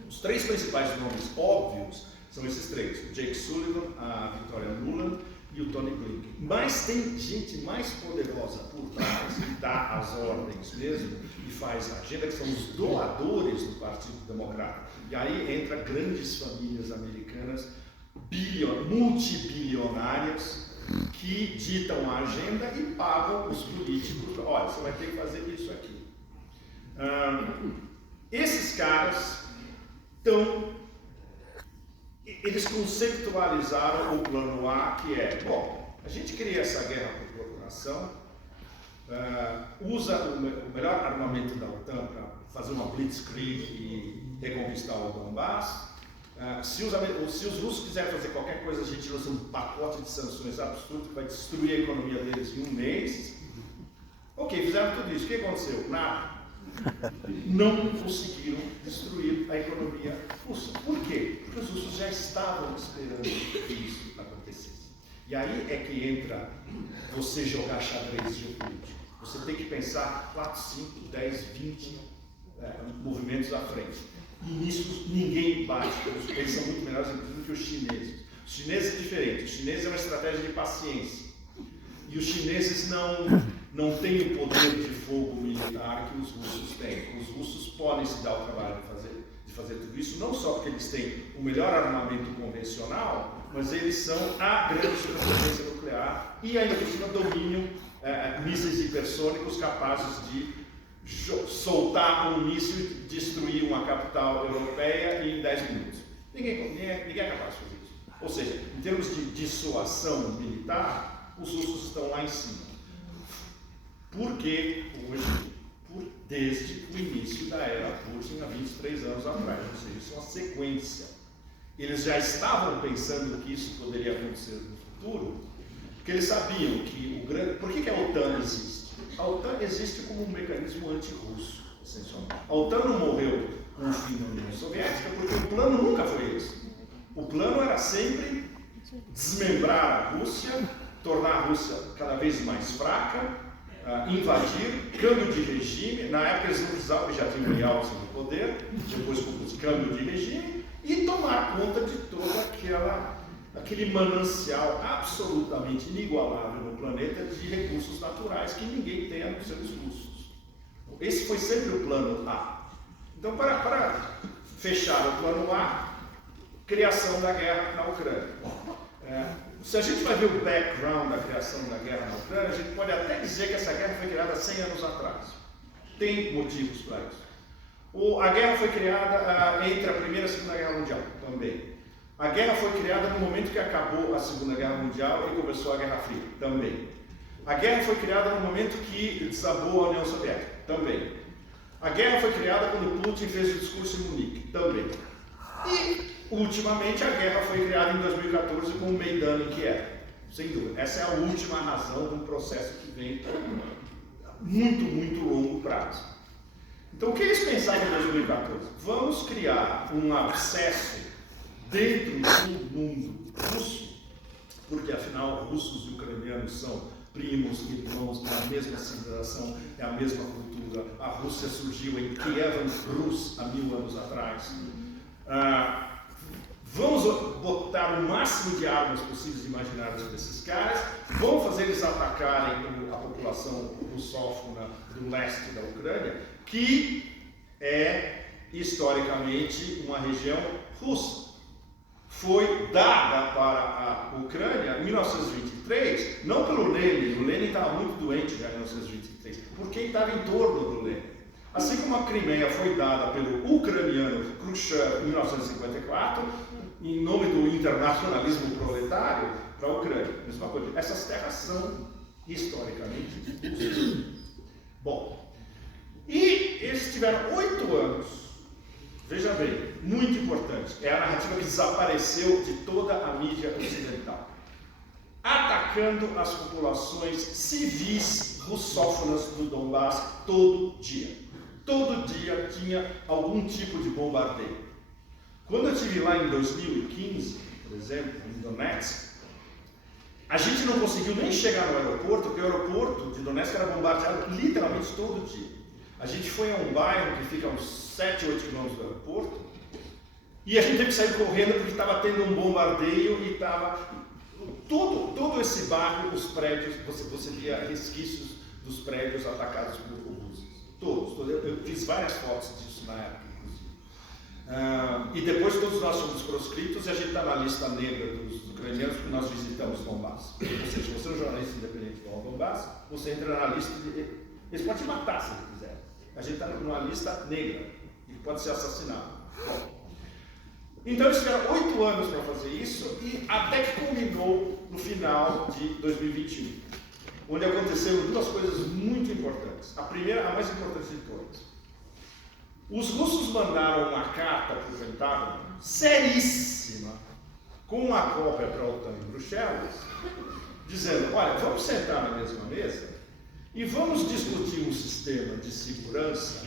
Os três principais nomes óbvios são esses três, o Jake Sullivan, a Victoria Nuland e o Tony Blinken. Mas tem gente mais poderosa por trás que dá as ordens mesmo e faz a agenda, que são os doadores do Partido Democrata. E aí entra grandes famílias americanas, multibilionárias, que ditam a agenda e pagam os políticos. Olha, você vai ter que fazer isso aqui. Esses caras eles conceptualizaram o plano A, que é, bom, a gente cria essa guerra por procuração, usa o melhor armamento da OTAN para fazer uma blitzkrieg e reconquistar o Donbass. Se os russos quiserem fazer qualquer coisa, a gente usa um pacote de sanções absurdo que vai destruir a economia deles em um mês. Ok, fizeram tudo isso. O que aconteceu? Nada. Não conseguiram destruir a economia russa. Por quê? Porque os russos já estavam esperando que isso acontecesse. E aí é que entra você jogar xadrez geopolítico. Você tem que pensar 4, 5, 10, 20 movimentos à frente. E nisso ninguém bate, porque eles são muito melhores do que os chineses. Os chineses é diferente, os chineses é uma estratégia de paciência. E os chineses não têm o poder de fogo militar que os russos têm. Os russos podem se dar o trabalho de fazer tudo isso, não só porque eles têm o melhor armamento convencional, mas eles são a grande superpotência nuclear e ainda por cima dominam mísseis hipersônicos capazes de soltar um míssil e destruir uma capital europeia em 10 minutos. Ninguém é capaz de fazer isso. Ou seja, em termos de dissuasão militar, os russos estão lá em cima. Porque hoje, desde o início da era Putin, há 23 anos atrás, ou seja, isso é uma sequência. Eles já estavam pensando que isso poderia acontecer no futuro, porque eles sabiam que o grande... Por que a OTAN existe? A OTAN existe como um mecanismo anti-russo, essencialmente. A OTAN não morreu com o fim da União Soviética, porque o plano nunca foi esse. O plano era sempre desmembrar a Rússia, tornar a Rússia cada vez mais fraca, invadir, câmbio de regime. Na época eles não precisavam, já tinham o Yeltsin no poder, depois com o câmbio de regime, e tomar conta de todo aquele manancial absolutamente inigualável no planeta de recursos naturais que ninguém tem a não ser os russos. Esse foi sempre o plano A. Então, para fechar o plano A, criação da guerra na Ucrânia. Se a gente vai ver o background da criação da guerra na Ucrânia, a gente pode até dizer que essa guerra foi criada 100 anos atrás. Tem motivos para isso. A guerra foi criada entre a Primeira e a Segunda Guerra Mundial também. A guerra foi criada no momento que acabou a Segunda Guerra Mundial e começou a Guerra Fria, também. A guerra foi criada no momento que desabou a União Soviética, também. A guerra foi criada quando Putin fez o discurso em Munique, também. E, ultimamente, a guerra foi criada em 2014 com o Maidan em Kiev, sem dúvida. Essa é a última razão de um processo que vem muito, muito longo prazo. Então, o que eles pensaram em 2014? Vamos criar um abscesso dentro do mundo russo, porque afinal russos e ucranianos são primos, irmãos, da mesma civilização, é a mesma cultura. A Rússia surgiu em Kiev Rus há 1000 anos atrás. Vamos botar pegar o máximo de armas possíveis e imaginárias desses caras, vão fazer eles atacarem a população russófona do leste da Ucrânia, que é historicamente uma região russa. Foi dada para a Ucrânia em 1923, não pelo Lenin. O Lenin estava muito doente já em 1923, por quem estava em torno do Lenin. Assim como a Crimeia foi dada pelo ucraniano Khrushchev em 1954, em nome do internacionalismo proletário, para a Ucrânia. Mesma coisa. Essas terras são historicamente russas. Bom, e eles tiveram 8 anos, veja bem, muito importante, é a narrativa que desapareceu de toda a mídia ocidental, atacando as populações civis russófonas do Donbass todo dia. Todo dia tinha algum tipo de bombardeio. Quando eu estive lá em 2015, por exemplo, em Donetsk, a gente não conseguiu nem chegar no aeroporto, porque o aeroporto de Donetsk era bombardeado literalmente todo dia. A gente foi a um bairro que fica a uns 7, 8 quilômetros do aeroporto, e a gente teve que sair correndo porque estava tendo um bombardeio e estava... Todo esse bairro, os prédios, você via resquícios dos prédios atacados por russos. Todos. Eu fiz várias fotos disso na época, inclusive. E depois todos nós fomos proscritos e a gente está na lista negra dos ucranianos porque nós visitamos Donbass. Ou seja, se você é um jornalista independente do Donbass, você entra na lista de... Eles podem te matar se eles quiserem. A gente está numa lista negra e pode ser assassinado. Bom, então eles tiveram 8 anos para fazer isso e até que culminou no final de 2021, onde aconteceram 2 coisas muito importantes. A primeira, a mais importante de todas. Os russos mandaram uma carta para o Pentágono, seríssima, com uma cópia para a OTAN em Bruxelas, dizendo, olha, vamos sentar na mesma mesa e vamos discutir um sistema de segurança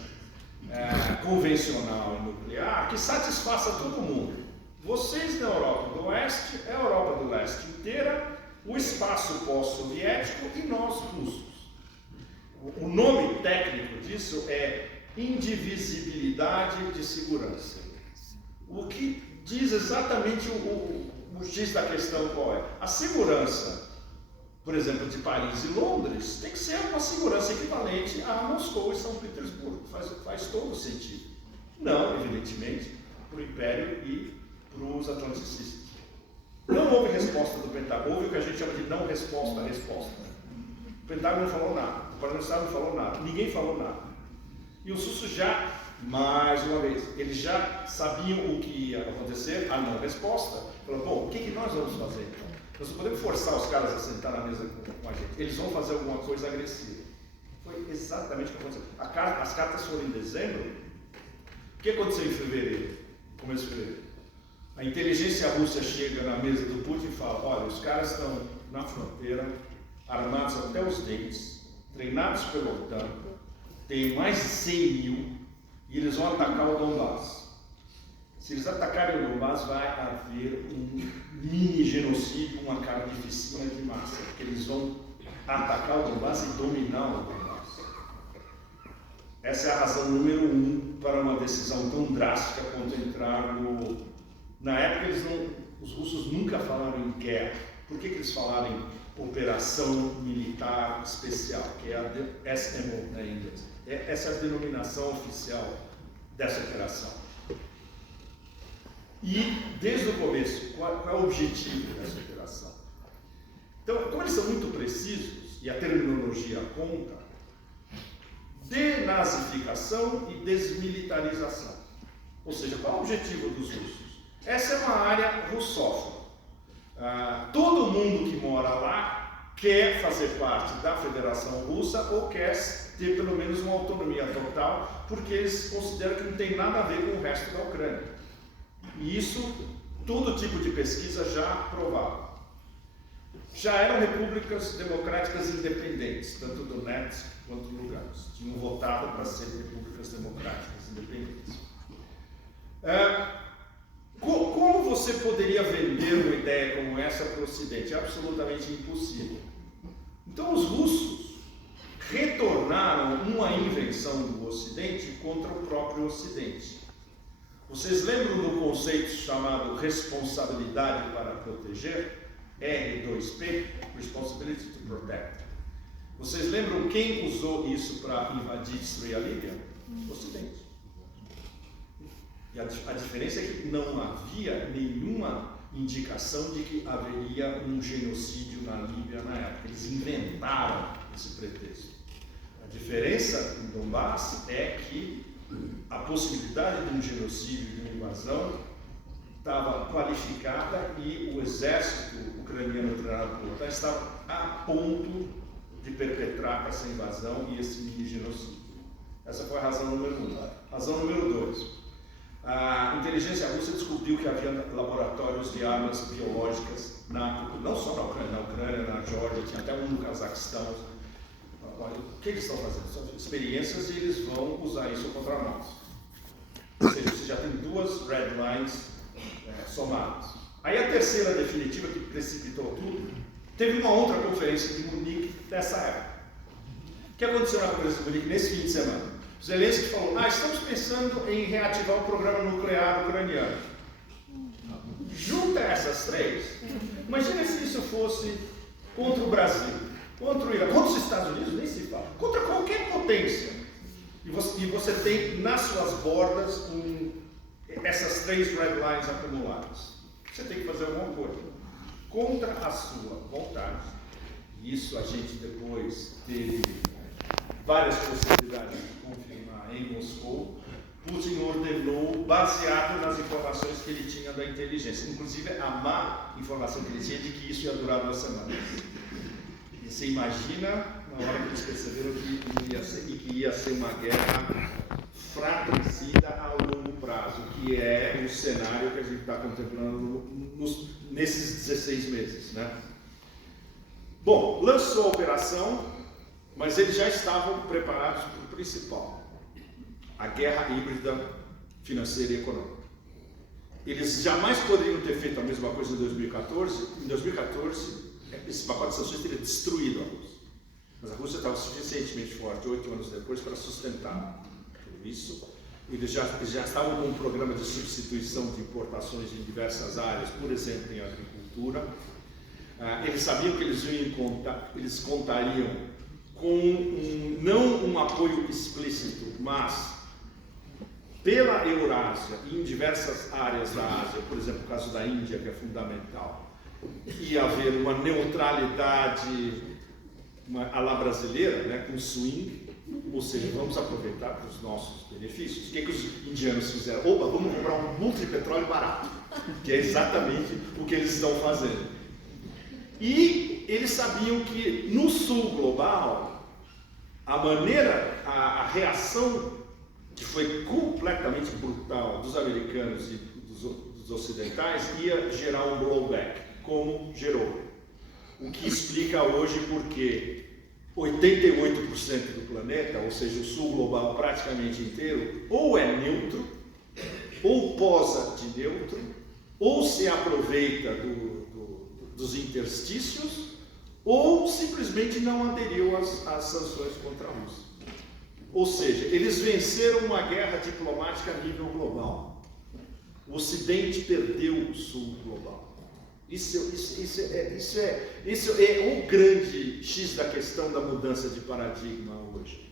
convencional e nuclear que satisfaça todo mundo. Vocês na Europa do Oeste, a Europa do Leste inteira, o espaço pós-soviético e nós russos. O nome técnico disso é indivisibilidade de segurança. O que diz exatamente o X da questão qual é? A segurança, por exemplo, de Paris e Londres, tem que ser uma segurança equivalente a Moscou e São Petersburgo. Faz todo sentido. Não, evidentemente, para o Império e para os atlanticistas. Não houve resposta do Pentágono, houve o que a gente chama de não resposta à resposta. O Pentágono não falou nada, o Parlamento Estado não falou nada, ninguém falou nada. E os russos já, mais uma vez, eles já sabiam o que ia acontecer, a não resposta. Falaram, bom, o que nós vamos fazer então? Nós não podemos forçar os caras a sentar na mesa com a gente, eles vão fazer alguma coisa agressiva. Foi exatamente o que aconteceu. As cartas foram em dezembro. O que aconteceu em fevereiro? Começo de fevereiro. A inteligência russa chega na mesa do Putin e fala, olha, os caras estão na fronteira, armados até os dentes, treinados pelo OTAN, tem mais de 100 mil e eles vão atacar o Donbass. Se eles atacarem o Donbass, vai haver um mini genocídio, uma carnificina de massa, porque eles vão atacar o Donbass e dominar o Donbass. Essa é a razão número 1 para uma decisão tão drástica quanto entrar no... Na época, os russos nunca falaram em guerra. Por que eles falaram em operação militar especial, que é a SMO na inglês? Essa é a denominação oficial dessa operação. E, desde o começo, qual é o objetivo dessa operação? Então, como eles são muito precisos, e a terminologia conta, denazificação e desmilitarização. Ou seja, qual é o objetivo dos russos? Essa é uma área russófona. Todo mundo que mora lá quer fazer parte da Federação Russa ou quer ter pelo menos uma autonomia total, porque eles consideram que não tem nada a ver com o resto da Ucrânia. E isso, todo tipo de pesquisa já provava. Já eram repúblicas democráticas independentes, tanto Donetsk quanto Lugansk. Tinham votado para serem repúblicas democráticas independentes. Como você poderia vender uma ideia como essa para o Ocidente? É absolutamente impossível. Então os russos retornaram uma invenção do Ocidente contra o próprio Ocidente. Vocês lembram do conceito chamado responsabilidade para proteger? R2P, Responsibility to Protect. Vocês lembram quem usou isso para invadir e destruir a Líbia? O Ocidente. E a diferença é que não havia nenhuma indicação de que haveria um genocídio na Líbia na época. Eles inventaram esse pretexto. A diferença em Donbass é que a possibilidade de um genocídio, de uma invasão, estava qualificada e o exército ucraniano treinado por OTAN estava a ponto de perpetrar essa invasão e esse mini-genocídio. Essa foi a razão número 1. Razão número 2. A inteligência russa descobriu que havia laboratórios de armas biológicas, não só na Ucrânia, na Geórgia, tinha até um no Cazaquistão. O que eles estão fazendo? São experiências e eles vão usar isso contra nós. Ou seja, você já tem 2 red lines somadas. Aí a terceira definitiva, que precipitou tudo, teve uma outra conferência de Munique dessa época. O que aconteceu na conferência de Munique nesse fim de semana? Zelensky falou, estamos pensando em reativar o programa nuclear ucraniano. Junta essas 3. Imagina se isso fosse contra o Brasil, contra o Irã, contra os Estados Unidos, nem se fala, contra qualquer potência. E você tem nas suas bordas essas 3 red lines acumuladas. Você tem que fazer alguma coisa contra a sua vontade. Isso a gente depois teve várias possibilidades de confirmar em Moscou. Putin ordenou baseado nas informações que ele tinha da inteligência, inclusive a má informação que ele tinha de que isso ia durar 2 semanas. E você imagina, na hora que eles perceberam que ia ser uma guerra fratricida a longo prazo, que é o cenário que a gente está contemplando nesses 16 meses, né? Bom, lançou a operação, mas eles já estavam preparados para o principal, a guerra híbrida financeira e econômica. Eles jamais poderiam ter feito a mesma coisa em 2014. Em 2014, esse pacote de sanções teria destruído a Rússia. Mas a Rússia estava suficientemente forte, 8 anos depois, para sustentar tudo isso. Eles já estavam com um programa de substituição de importações em diversas áreas, por exemplo, em agricultura. Eles sabiam que eles contariam com não um apoio explícito, mas pela Eurásia e em diversas áreas da Ásia, por exemplo, o caso da Índia, que é fundamental, ia haver uma neutralidade à la brasileira, né, com swing, ou seja, vamos aproveitar para os nossos benefícios. O que os indianos fizeram? Opa, vamos comprar um bulto de petróleo barato, que é exatamente o que eles estão fazendo. E eles sabiam que no sul global, a reação que foi completamente brutal dos americanos e dos ocidentais ia gerar um blowback, como gerou. O que explica hoje porque 88% do planeta, ou seja, o sul global praticamente inteiro, ou é neutro, ou posa de neutro, ou se aproveita dos interstícios, ou simplesmente não aderiu às sanções contra a Rússia. Ou seja, eles venceram uma guerra diplomática a nível global. O Ocidente perdeu o sul global. Isso é o grande X da questão da mudança de paradigma hoje.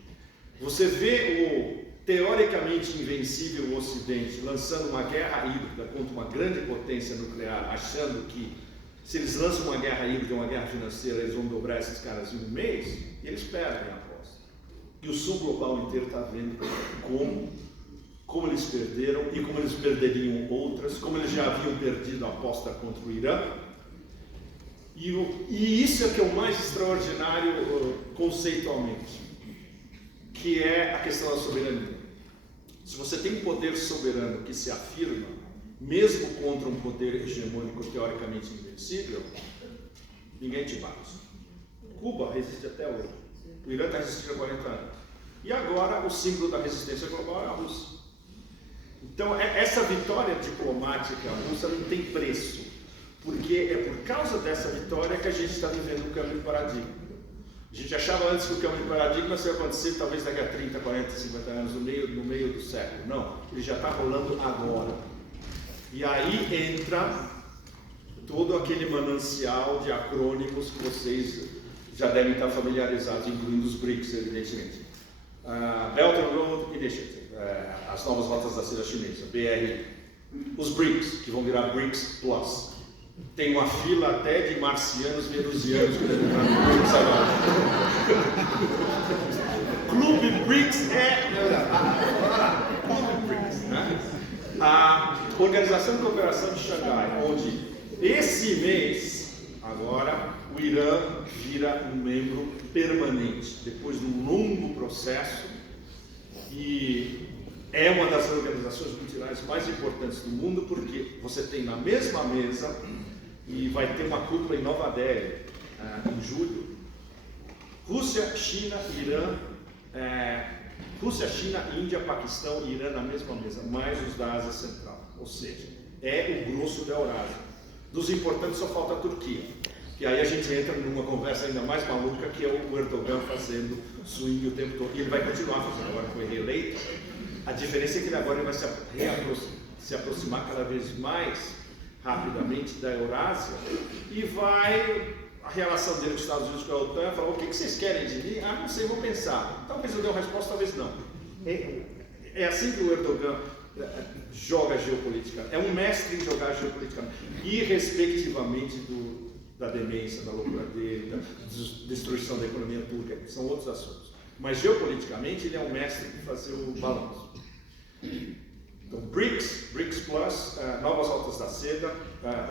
Você vê o teoricamente invencível Ocidente lançando uma guerra híbrida contra uma grande potência nuclear, achando que se eles lançam uma guerra híbrida, uma guerra financeira, eles vão dobrar esses caras em um mês, e eles perdem a aposta. E o sul global inteiro está vendo como eles perderam e como eles perderiam outras, como eles já haviam perdido a aposta contra o Irã. E isso é que é o mais extraordinário conceitualmente, que é a questão da soberania. Se você tem um poder soberano que se afirma, mesmo contra um poder hegemônico teoricamente invencível, ninguém te bate. Cuba resiste até hoje. O Irã está resistindo há 40 anos. E agora o símbolo da resistência global é a Rússia. Então, essa vitória diplomática russa não tem preço, porque é por causa dessa vitória que a gente está vivendo um câmbio de paradigma. A gente achava antes que o câmbio de paradigma ia acontecer talvez daqui a 30, 40, 50 anos, no meio do século. Não, ele já está rolando agora. E aí entra todo aquele manancial de acrônimos que vocês já devem estar familiarizados, incluindo os BRICS, evidentemente. Belt and Road Initiative, as novas rotas da seda chinesa, BRI. Os BRICS, que vão virar BRICS Plus. Tem uma fila até de marcianos venusianos que devem entrar no BRICS agora. Clube BRICS Clube BRICS, né? A Organização de Cooperação de Xangai, onde esse mês, agora, o Irã vira um membro permanente, depois de um longo processo, e é uma das organizações multilaterais mais importantes do mundo, porque você tem na mesma mesa, e vai ter uma cúpula em Nova Delhi, em julho, Rússia, China, Irã, Rússia, China, Índia, Paquistão e Irã na mesma mesa, mais os da Ásia Central, ou seja, é o grosso da Eurásia. Dos importantes só falta a Turquia, e aí a gente entra numa conversa ainda mais maluca, que é o Erdogan fazendo swing o tempo todo, e ele vai continuar fazendo, agora foi reeleito. A diferença é que ele agora vai se aproximar cada vez mais rapidamente da Eurásia, e a relação dele com os Estados Unidos com a OTAN, falar: o que vocês querem de mim? Ah, não sei, vou pensar. Talvez eu dê uma resposta, talvez não. É assim que o Erdogan joga geopolítica. É um mestre em jogar geopolítica, irrespectivamente da demência, da loucura dele, da destruição da economia turca, são outros assuntos. Mas geopoliticamente ele é um mestre em fazer o balanço. Então, BRICS Plus, Novas Rotas da Seda,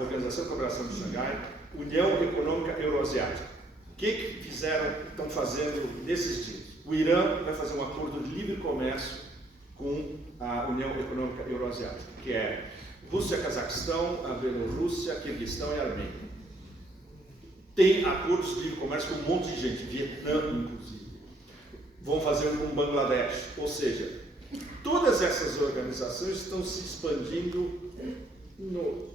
Organização de Cooperação de Xangai, União Econômica Euroasiática. O que estão fazendo nesses dias? O Irã vai fazer um acordo de livre comércio com a União Econômica Euroasiática, que é Rússia, Cazaquistão, a Bielorrússia, Quirguistão e Armênia. Tem acordos de livre comércio com um monte de gente, Vietnã inclusive. Vão fazer com Bangladesh, ou seja, todas essas organizações estão se expandindo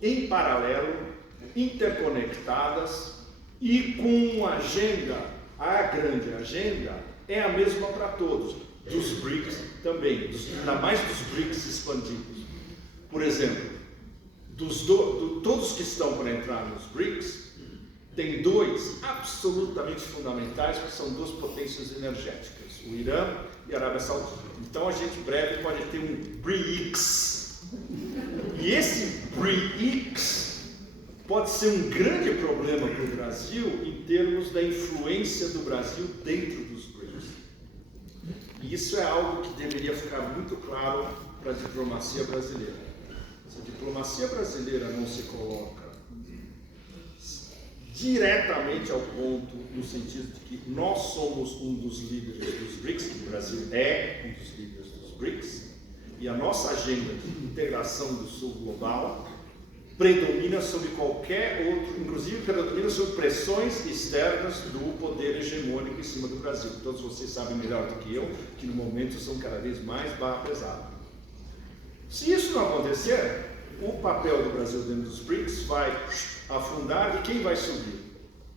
em paralelo, interconectadas e com uma agenda, a grande agenda é a mesma para todos, dos BRICS também, ainda mais dos BRICS expandidos. Por exemplo, todos que estão para entrar nos BRICS, tem dois absolutamente fundamentais, que são duas potências energéticas, o Irã e a Arábia Saudita. Então a gente breve pode ter um BRICS. E esse BRICS pode ser um grande problema para o Brasil em termos da influência do Brasil dentro dos BRICS. E isso é algo que deveria ficar muito claro para a diplomacia brasileira. Se a diplomacia brasileira não se coloca diretamente ao ponto, no sentido de que nós somos um dos líderes dos BRICS, que o Brasil é um dos líderes dos BRICS, e a nossa agenda de integração do Sul global predomina sobre qualquer outro, inclusive predomina sobre pressões externas do poder hegemônico em cima do Brasil. Todos vocês sabem melhor do que eu, que no momento são cada vez mais barra pesada. Se isso não acontecer, o papel do Brasil dentro dos BRICS vai afundar, e quem vai subir?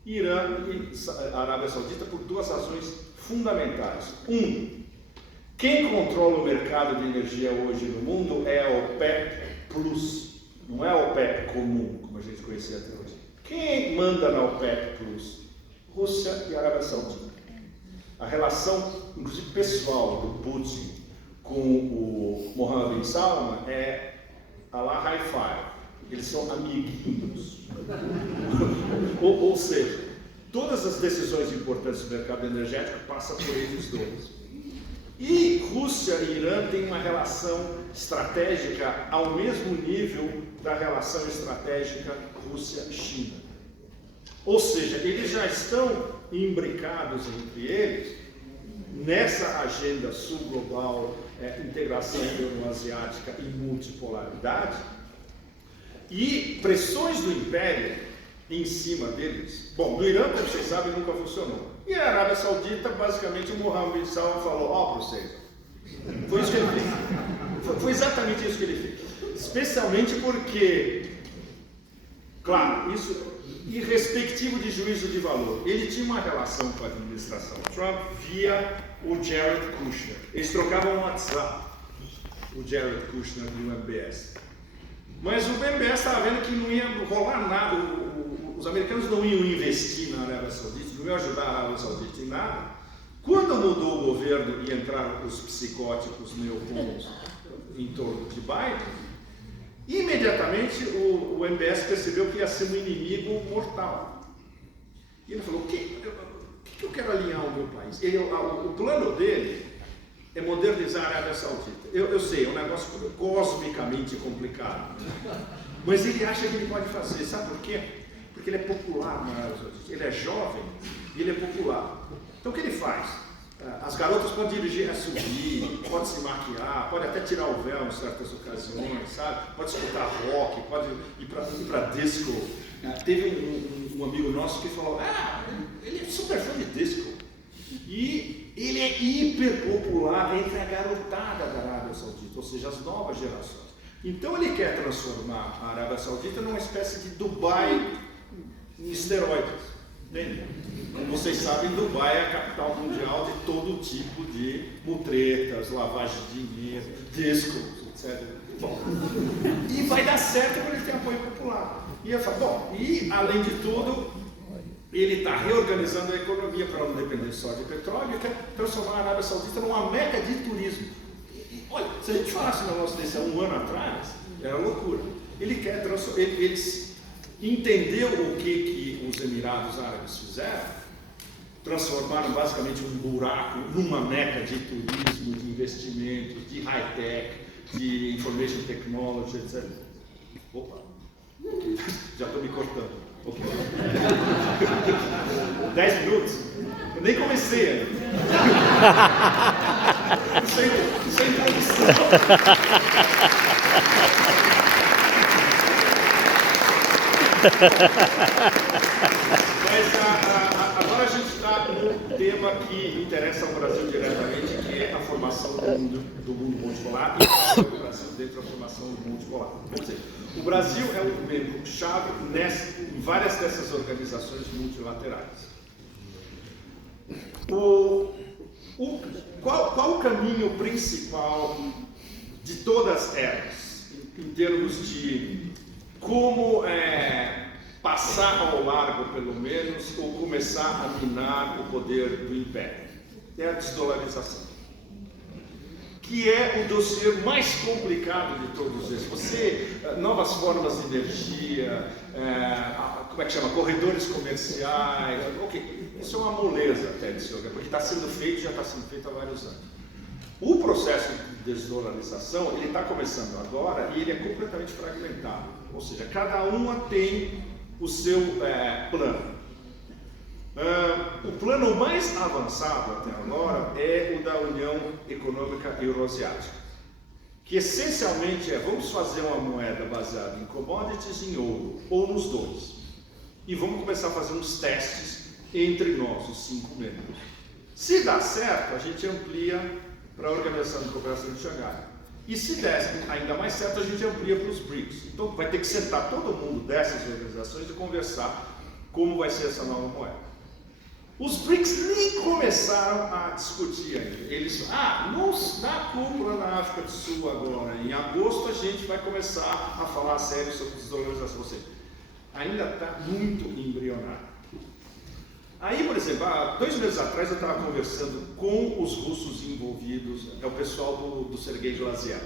Irã e Arábia Saudita, por duas razões fundamentais. Quem controla o mercado de energia hoje no mundo é a OPEP Plus, não é a OPEP comum, como a gente conhecia até hoje. Quem manda na OPEP Plus? Rússia e Arábia Saudita. A relação, inclusive pessoal, do Putin com o Mohammed bin Salman é a la hi-fi. Eles são amiguinhos. ou seja, todas as decisões importantes do mercado energético passam por eles dois. E Rússia e Irã têm uma relação estratégica ao mesmo nível da relação estratégica Rússia-China. Ou seja, eles já estão imbricados entre eles nessa agenda sul-global, integração euroasiática e multipolaridade, e pressões do Império em cima deles. Bom, do Irã, como vocês sabem, nunca funcionou. E a Arábia Saudita, basicamente, o Mohammed bin Salman falou: ó, para vocês. Foi isso que ele fez. Foi exatamente isso que ele fez. Especialmente porque Claro, isso irrespectivo de juízo de valor. Ele tinha uma relação com a administração Trump via o Jared Kushner. Eles trocavam um WhatsApp, o Jared Kushner e o MBS. Mas o MBS estava vendo que não ia rolar nada, os americanos não iam investir na Arábia Saudita, não iam ajudar a Arábia Saudita em nada. Quando mudou o governo e entraram os psicóticos neocons em torno de Biden, imediatamente o MBS percebeu que ia ser um inimigo mortal. E ele falou, o que eu quero alinhar ao meu país? O plano dele é modernizar a Arábia Saudita. Eu sei, é um negócio cosmicamente complicado. Mas ele acha que ele pode fazer. Sabe por quê? Porque ele é popular na Arábia Saudita. Ele é jovem e ele é popular. Então o que ele faz? As garotas podem dirigir SUV, pode se maquiar, pode até tirar o véu em certas ocasiões, sabe? Pode escutar rock, pode ir para disco. Teve um amigo nosso que falou, ele é super fã de disco. E ele é hiper popular entre a garotada da Arábia Saudita, ou seja, as novas gerações. Então ele quer transformar a Arábia Saudita numa espécie de Dubai em esteroides. Como vocês sabem, Dubai é a capital mundial de todo tipo de mutretas, lavagem de dinheiro, discos, etc. Bom, e vai dar certo quando ele tem apoio popular. E eu falo, bom, e além de tudo, ele está reorganizando a economia para não depender só de petróleo e quer transformar a Arábia Saudita numa meca de turismo. Olha, se a gente falasse um negócio desse há um ano atrás, era loucura. Ele quer transformar, ele entendeu o que os Emirados Árabes fizeram, transformaram basicamente um buraco numa meca de turismo, de investimento, de high-tech, de information technology, etc. Opa, já estou me cortando. Okay. 10 minutos? Eu nem comecei ainda. Isso é introdução. Mas agora a gente está num tema que interessa ao Brasil diretamente, que é a formação do mundo multipolar e o Brasil dentro da formação do mundo multipolar. Quer dizer, o Brasil é um membro-chave em várias dessas organizações multilaterais. Qual o caminho principal de todas elas, em termos de como passar ao largo, pelo menos, ou começar a minar o poder do império? É a desdolarização, que é o dossiê mais complicado de todos esses. Novas formas de energia, como é que chama? Corredores comerciais, isso é uma moleza até de se organizar, porque está sendo feito, já está sendo feito há vários anos. O processo de desdolarização, ele está começando agora e ele é completamente fragmentado, ou seja, cada uma tem o seu plano. O plano mais avançado até agora é o da União Econômica Euroasiática, que essencialmente vamos fazer uma moeda baseada em commodities e em ouro, ou nos dois, e vamos começar a fazer uns testes entre nós, os 5 membros. Se dá certo, a gente amplia para a Organização de Cooperação de Xangai. E se der ainda mais certo, a gente amplia para os BRICS. Então vai ter que sentar todo mundo dessas organizações e conversar como vai ser essa nova moeda. Os BRICS nem começaram a discutir ainda. Eles na cúpula na África do Sul agora, em agosto, a gente vai começar a falar a sério sobre desdolarização. Ou seja, ainda está muito embrionário. Aí, por exemplo, há 2 meses atrás eu estava conversando com os russos envolvidos, é o pessoal do Sergei Glaziev.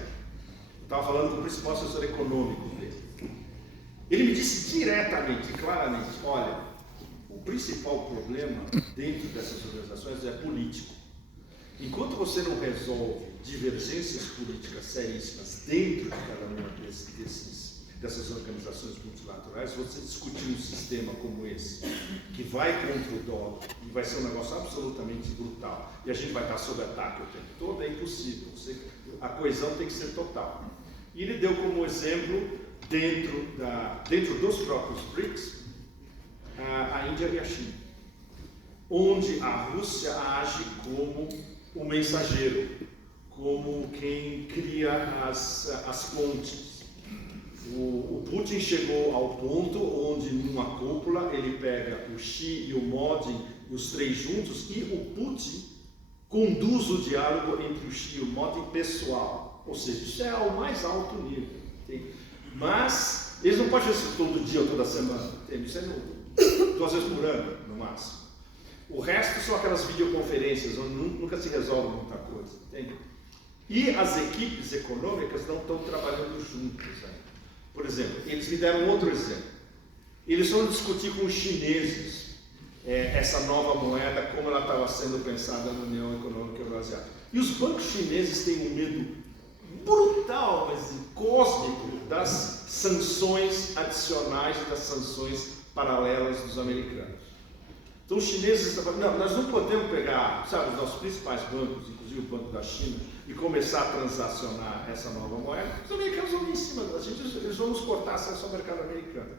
Estava falando com o principal assessor econômico dele. Ele me disse diretamente, claramente, olha, o principal problema dentro dessas organizações é político. Enquanto você não resolve divergências políticas seríssimas dentro de cada uma dessas organizações multilaterais, você discutir um sistema como esse, que vai contra o dólar, e vai ser um negócio absolutamente brutal, e a gente vai estar sob ataque o tempo todo, é impossível. A coesão tem que ser total. E ele deu como exemplo, dentro dos próprios BRICS, a Índia e a China, onde a Rússia age como o mensageiro, como quem cria as pontes. O Putin chegou ao ponto onde, numa cúpula, ele pega o Xi e o Modi, os três juntos, e o Putin conduz o diálogo entre o Xi e o Modi pessoal. Ou seja, isso é ao mais alto nível. Entende? Mas eles não podem fazer isso todo dia ou toda semana. Entende? Isso é 2 vezes por ano, no máximo. O resto são aquelas videoconferências, onde nunca se resolve muita coisa. Entende? E as equipes econômicas não estão trabalhando juntas ainda. Por exemplo, eles me deram outro exemplo. Eles foram discutir com os chineses essa nova moeda, como ela estava sendo pensada na União Econômica Euroasiática. E os bancos chineses têm um medo brutal, mas cósmico, das sanções adicionais e das sanções paralelas dos americanos. Então os chineses estão falando, não, nós não podemos pegar, sabe, os nossos principais bancos, inclusive o Banco da China, e começar a transacionar essa nova moeda. Os americanos vão vir em cima da gente, eles vão nos cortar acesso ao mercado americano.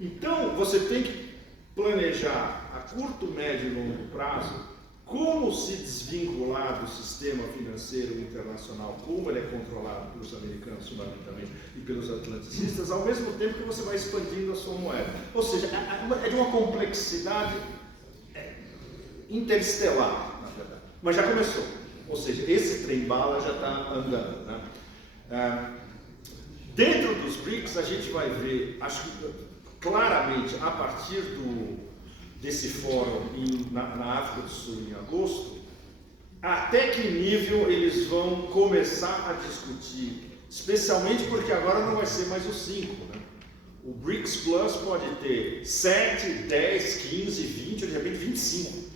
Então você tem que planejar a curto, médio e longo prazo como se desvincular do sistema financeiro internacional, como ele é controlado pelos americanos fundamentalmente e pelos atlanticistas, ao mesmo tempo que você vai expandindo a sua moeda. Ou seja, é de uma complexidade interestelar, na verdade. Mas já começou. Ou seja, esse trem-bala já está andando. Né? Dentro dos BRICS, a gente vai ver, acho que claramente, a partir desse fórum na África do Sul em agosto, até que nível eles vão começar a discutir, especialmente porque agora não vai ser mais os 5, né? O BRICS Plus pode ter 7, 10, 15, 20, ou de repente 25.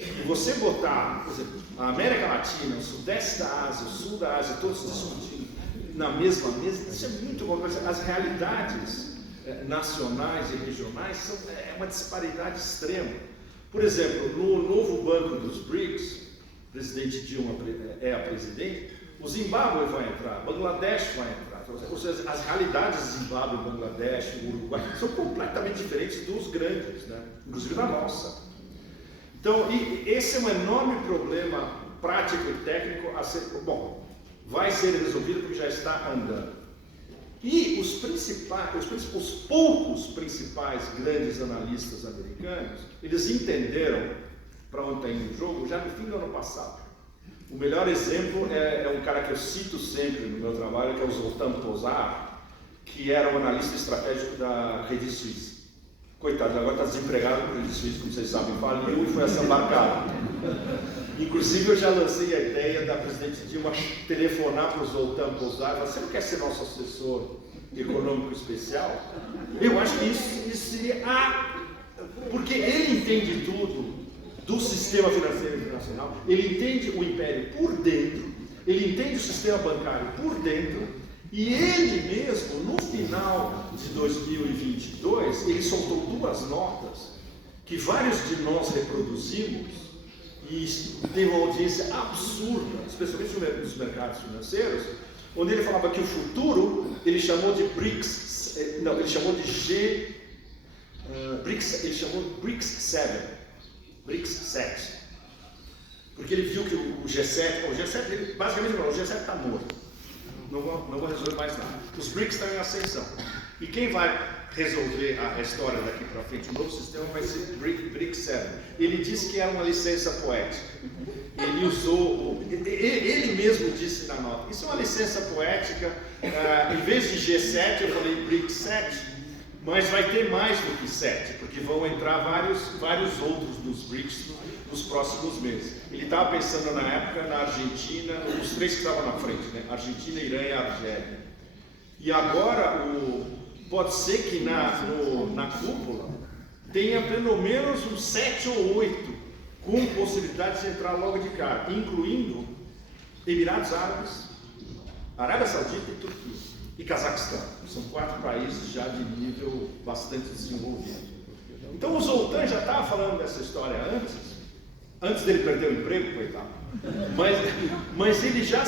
E você botar, por exemplo, a América Latina, o Sudeste da Ásia, o Sul da Ásia, todos discutindo na mesma mesa, isso é muito complexo. As realidades nacionais e regionais é uma disparidade extrema. Por exemplo, no novo banco dos BRICS, o presidente Dilma é a presidente, o Zimbábue vai entrar, Bangladesh vai entrar. Ou seja, as realidades de Zimbábue, Bangladesh, Uruguai são completamente diferentes dos grandes, né? Inclusive da nossa. Então, esse é um enorme problema prático e técnico a ser, bom, vai ser resolvido porque já está andando. E os poucos principais grandes analistas americanos, eles entenderam para onde está indo o jogo já no fim do ano passado. O melhor exemplo é um cara que eu cito sempre no meu trabalho, que é o Zoltan Pozsar, que era um analista estratégico da Credit Suisse. Coitado, agora está desempregado, o Credit Suisse, como vocês sabem, faliu e foi assambarcado. Inclusive, eu já lancei a ideia da presidente Dilma telefonar para o Zoltan Pozsar e falar, você não quer ser nosso assessor econômico especial? Eu acho que isso seria porque ele entende tudo do sistema financeiro internacional, ele entende o império por dentro, ele entende o sistema bancário por dentro, e ele mesmo, no final de 2022, ele soltou 2 notas que vários de nós reproduzimos, e tem uma audiência absurda, especialmente nos mercados financeiros, onde ele falava que o futuro, ele chamou de BRICS, não, ele chamou de BRICS, ele chamou de BRICS 7, BRICS 7, porque ele viu que o G7, ele basicamente falou, o G7 está morto, não vou resolver mais nada, os BRICS estão em ascensão, e quem vai resolver a história daqui para frente, o novo sistema vai ser BRICS 7. Ele disse que era uma licença poética. Ele usou, ele mesmo disse na nota, isso é uma licença poética, em vez de G7 eu falei BRICS 7, mas vai ter mais do que 7, porque vão entrar vários outros dos BRICS nos próximos meses. Ele estava pensando na época na Argentina, os 3 que estavam na frente, né? Argentina, Irã e Argélia. E agora pode ser que na cúpula tenha pelo menos uns 7 ou 8 com possibilidade de entrar logo de cara, incluindo Emirados Árabes, Arábia Saudita e Turquia e Cazaquistão. São 4 países já de nível bastante desenvolvido. Então o Zoltan já estava falando dessa história antes dele perder o emprego, coitado. Mas ele já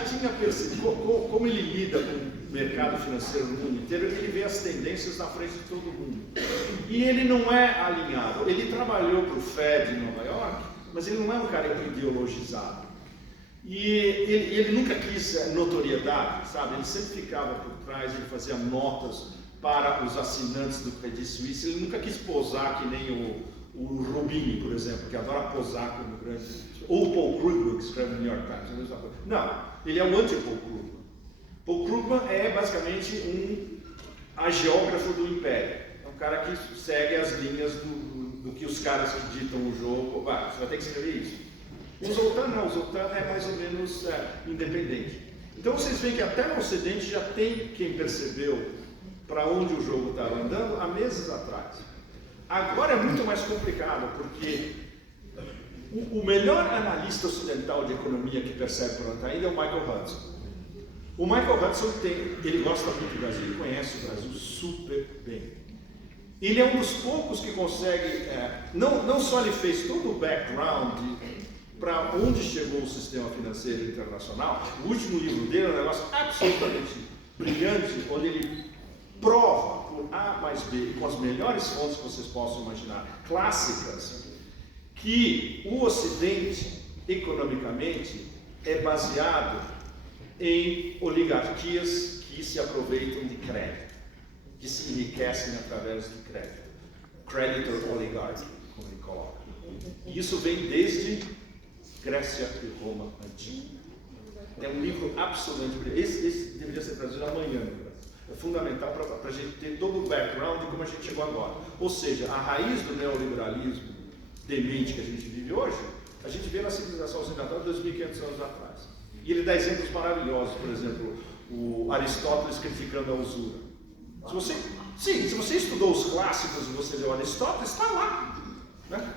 tinha percebido como ele lida com o mercado financeiro no mundo inteiro, ele vê as tendências na frente de todo mundo. E ele não é alinhado. Ele trabalhou para o Fed em Nova York, mas ele não é um cara ideologizado. E ele nunca quis notoriedade, sabe? Ele sempre ficava por trás, ele fazia notas para os assinantes do Credit Suisse, ele nunca quis posar que nem o Rubini, por exemplo, que adora posar como grande, ou o Paul Krugman, que escreve no New York Times, a mesma coisa. Não, ele é o anti-Paul Krugman. Paul Krugman é basicamente um agiógrafo do Império, é um cara que segue as linhas do que os caras que ditam o jogo, você vai ter que escrever isso. O Zoltan não, o Zoltan é mais ou menos independente. Então vocês veem que até no Ocidente já tem quem percebeu para onde o jogo estava andando há meses atrás. Agora é muito mais complicado, porque o melhor analista ocidental de economia que percebe por onde está indo é o Michael Hudson. O Michael Hudson ele gosta muito do Brasil, ele conhece o Brasil super bem. Ele é um dos poucos que consegue, não só ele fez todo o background para onde chegou o sistema financeiro internacional, o último livro dele é um negócio absolutamente brilhante, onde ele prova por A mais B, com as melhores fontes que vocês possam imaginar, clássicas, que o Ocidente, economicamente, é baseado em oligarquias que se aproveitam de crédito, que se enriquecem através de crédito. Creditor oligarchy, como ele coloca. E isso vem desde Grécia e Roma antiga. É um livro absolutamente brilhante. Esse deveria ser traduzido amanhã no Brasil. É fundamental para a gente ter todo o background de como a gente chegou agora. Ou seja, a raiz do neoliberalismo demente que a gente vive hoje, a gente vê na civilização ocidental de 2.500 anos atrás. E ele dá exemplos maravilhosos, por exemplo, o Aristóteles criticando a usura. Se você estudou os clássicos e você leu Aristóteles, está lá. Né?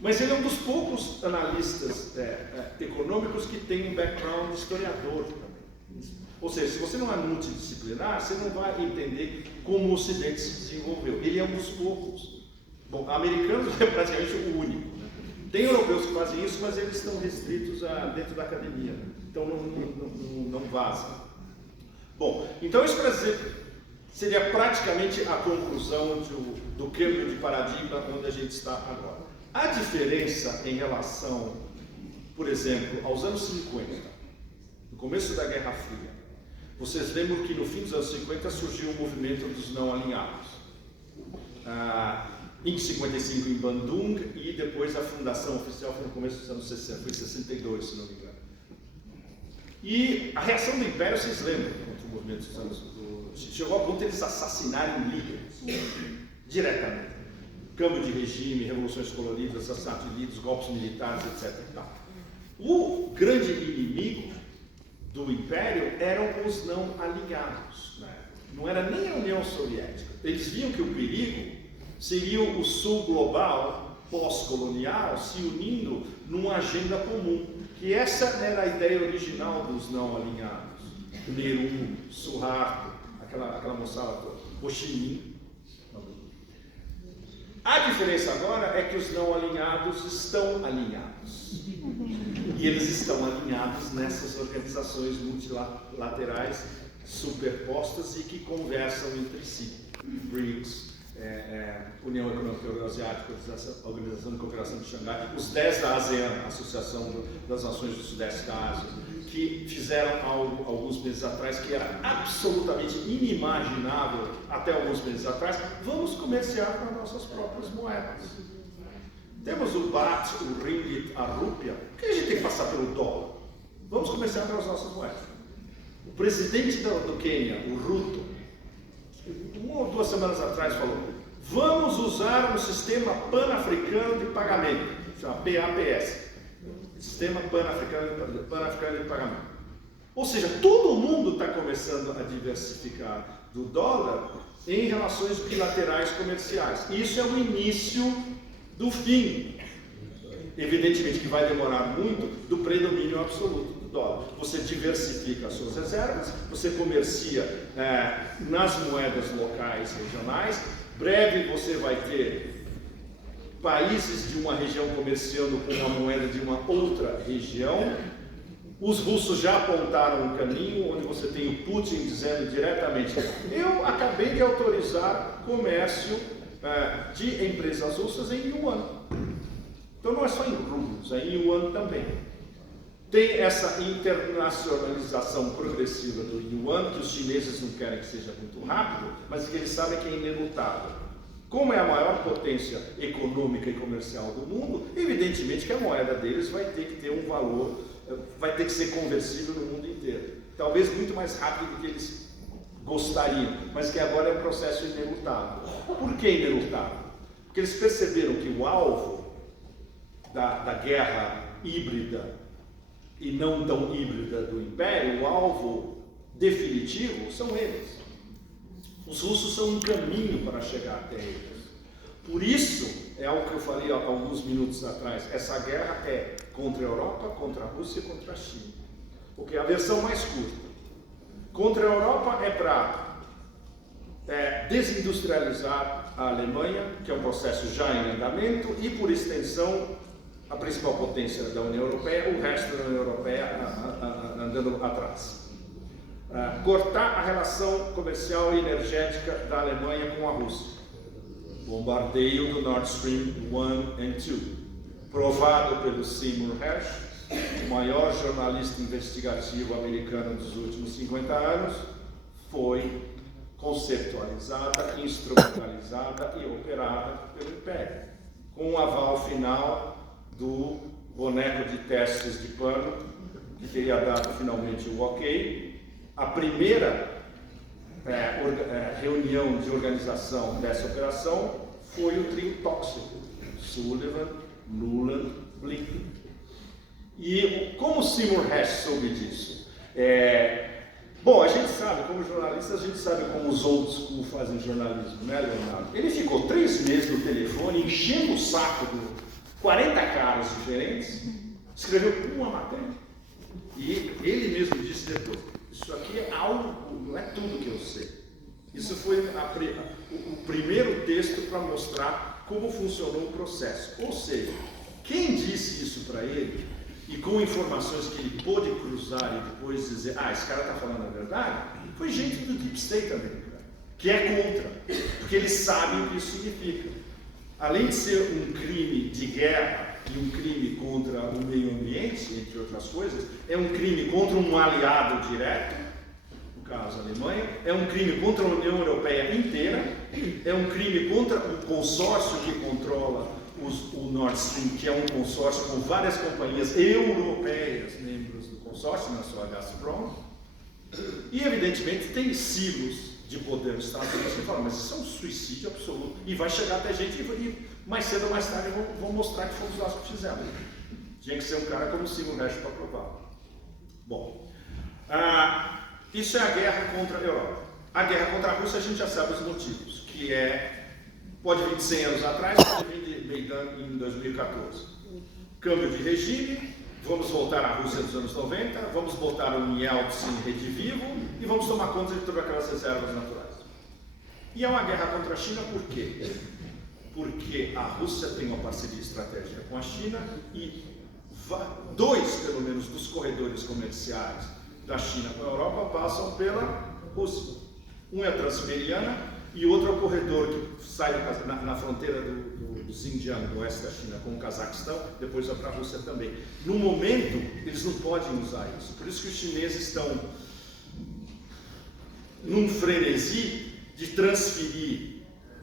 Mas ele é um dos poucos analistas econômicos que tem um background historiador também. Ou seja, se você não é multidisciplinar, você não vai entender como o Ocidente se desenvolveu. Ele é um dos poucos. Bom, americanos é praticamente o único. Né? Tem europeus que fazem isso, mas eles estão restritos dentro da academia. Né? Então não vazam. Bom, então isso para dizer, seria praticamente a conclusão do câmbio de paradigma onde a gente está agora. A diferença em relação, por exemplo, aos anos 50, no começo da Guerra Fria, vocês lembram que no fim dos anos 50 surgiu o movimento dos não alinhados. Em 55 em Bandung e depois a fundação oficial foi no começo dos anos 60, foi em 62, se não me engano. E a reação do Império, vocês lembram, contra o movimento dos anos... Chegou ao ponto de eles assassinarem líderes, diretamente. Câmbio de regime, revoluções coloridas, assassinato de líderes, golpes militares, etc. O grande inimigo do Império eram os não alinhados. Né? Não era nem a União Soviética. Eles viam que o perigo seria o Sul global, pós-colonial, se unindo numa agenda comum. Que essa era a ideia original dos não alinhados. Nehru, Suharto, aquela moçada toda, Ho Chi Minh. A diferença agora é que os não alinhados estão alinhados. E eles estão alinhados nessas organizações multilaterais superpostas e que conversam entre si. BRICS, União Econômica Euroasiática, Organização de Cooperação de Xangai, os 10 da ASEAN, Associação das Nações do Sudeste da Ásia, que fizeram algo alguns meses atrás que era absolutamente inimaginável até alguns meses atrás. Vamos comerciar com as nossas próprias moedas. Temos o baht, o ringgit, a rúpia. Por que a gente tem que passar pelo dólar? Vamos comerciar pelas nossas moedas. O presidente do Quênia, o Ruto, 1 ou 2 semanas atrás falou: vamos usar um sistema pan-africano de pagamento, chama PAPS. Sistema pan-africano de pagamento. Ou seja, todo mundo está começando a diversificar do dólar em relações bilaterais comerciais. Isso é o início do fim. Evidentemente que vai demorar muito do predomínio absoluto do dólar. Você diversifica as suas reservas, você comercia nas moedas locais, regionais. Breve você vai ter países de uma região comerciando com uma moeda de uma outra região. Os russos já apontaram um caminho onde você tem o Putin dizendo diretamente: eu acabei de autorizar comércio de empresas russas em yuan. Então não é só em rublos, é em yuan também. Tem essa internacionalização progressiva do yuan, que os chineses não querem que seja muito rápido, mas que eles sabem que é inelutável. Como é a maior potência econômica e comercial do mundo, evidentemente que a moeda deles vai ter que ter um valor, vai ter que ser conversível no mundo inteiro. Talvez muito mais rápido do que eles gostariam, mas que agora é um processo inelutável. Por que inelutável? Porque eles perceberam que o alvo da guerra híbrida e não tão híbrida do Império, o alvo definitivo são eles. Os russos são um caminho para chegar até eles. Por isso, é algo que eu falei há alguns minutos atrás, essa guerra é contra a Europa, contra a Rússia e contra a China. Porque é a versão mais curta. Contra a Europa é para desindustrializar a Alemanha, que é um processo já em andamento, e por extensão, a principal potência da União Europeia, o resto da União Europeia andando atrás. Cortar a relação comercial e energética da Alemanha com a Rússia. Bombardeio do Nord Stream 1 e 2. Provado pelo Seymour Hersh, o maior jornalista investigativo americano dos últimos 50 anos, foi conceptualizada, instrumentalizada e operada pelo Império, com o aval final do boneco de testes de pano, que teria dado finalmente o ok. A primeira reunião de organização dessa operação foi o trio tóxico, Sullivan, Nuland, Blinken. E como Seymour Hersh soube disso? Bom, a gente sabe, como jornalista, a gente sabe como os old school fazem jornalismo, né, Leonardo? Ele ficou 3 meses no telefone, enchendo o saco de 40 caras diferentes, escreveu uma matéria. E ele mesmo disse depois, isso aqui é algo, não é tudo que eu sei. Isso foi o primeiro texto para mostrar como funcionou o processo. Ou seja, quem disse isso para ele, e com informações que ele pôde cruzar e depois dizer, esse cara está falando a verdade, foi gente do Deep State americano, que é contra, porque eles sabem o que isso significa. Além de ser um crime de guerra e um crime contra o meio ambiente, entre outras coisas, é um crime contra um aliado direto, no caso a Alemanha, é um crime contra a União Europeia inteira, é um crime contra o consórcio que controla o Nord Stream, que é um consórcio com várias companhias europeias, membros do consórcio, não só a Gazprom, e evidentemente tem silos de poder nos Estados Unidos que falam, mas isso é um suicídio absoluto, e vai chegar até gente e mais cedo ou mais tarde vão mostrar que fomos nós que fizemos. Tinha que ser um cara como o Seymour Hersh para provar. Bom, isso é a guerra contra a Europa. A guerra contra a Rússia a gente já sabe os motivos, que pode vir de 100 anos atrás, pode vir de Maidan em 2014. Câmbio de regime, vamos voltar à Rússia dos anos 90, vamos botar um Yeltsin redivivo e vamos tomar conta de todas aquelas reservas naturais. E é uma guerra contra a China por quê? Porque a Rússia tem uma parceria estratégica com a China e 2, pelo menos, dos corredores comerciais da China com a Europa passam pela Rússia. Um é a Transiberiana e outro é o corredor que sai na fronteira do Xinjiang, do oeste da China, com o Cazaquistão, depois vai para a Rússia também. No momento, eles não podem usar isso. Por isso que os chineses estão num frenesi de transferir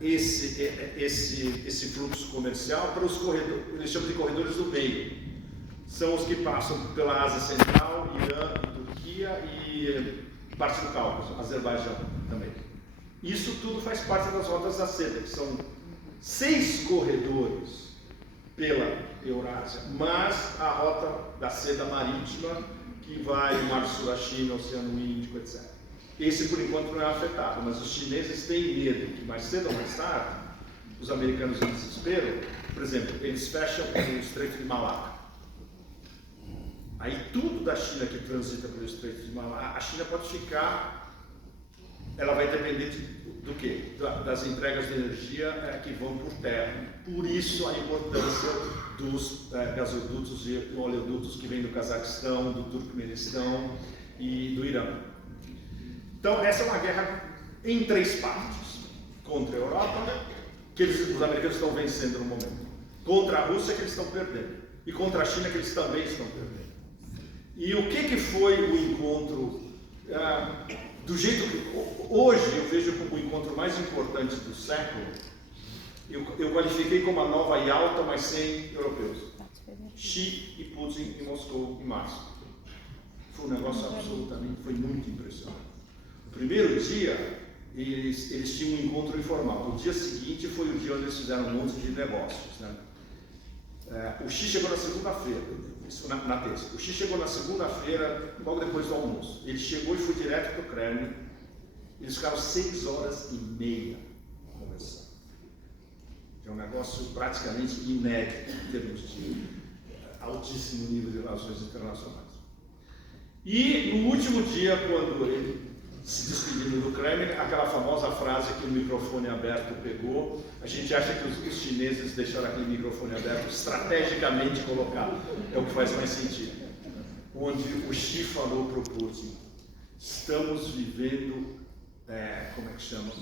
esse fluxo comercial para os corredores, eles chamam de corredores do meio. São os que passam pela Ásia Central, Irã, Turquia e parte do Cáucaso, Azerbaijão também. Isso tudo faz parte das rotas da seda, que são 6 corredores pela Eurásia, mas a rota da seda marítima, que vai do Mar do Sul da China, Oceano Índico, etc. Esse, por enquanto, não é afetado, mas os chineses têm medo que mais cedo ou mais tarde, os americanos em desespero, por exemplo, eles fecham o Estreito de Malaca. Aí tudo da China que transita pelo Estreito de Malaca, a China pode ficar, ela vai depender do quê? Das entregas de energia que vão por terra. Por isso a importância dos gasodutos e oleodutos que vêm do Cazaquistão, do Turcomenistão e do Irã. Então essa é uma guerra em 3 partes. Contra a Europa, que os americanos estão vencendo no momento. Contra a Rússia, que eles estão perdendo. E contra a China, que eles também estão perdendo. E o que foi o encontro, do jeito que hoje eu vejo como o encontro mais importante do século? Eu qualifiquei como a nova Yalta, mas sem europeus. Xi e Putin em Moscou em março. Foi um negócio absolutamente, foi muito impressionante. No primeiro dia, eles tinham um encontro informal. O dia seguinte foi o dia onde eles fizeram um monte de negócios, né? O Xi chegou na segunda-feira, na terça. O Xi chegou na segunda-feira, logo depois do almoço. Ele chegou e foi direto para o Kremlin. Eles ficaram 6 horas e meia conversando. É um negócio praticamente inédito em termos de altíssimo nível de relações internacionais. E no último dia, quando ele se despedindo do Kremlin, aquela famosa frase que o microfone aberto pegou, a gente acha que os chineses deixaram aquele microfone aberto estrategicamente colocado, é o que faz mais sentido. Onde o Xi falou para o Putin: estamos vivendo,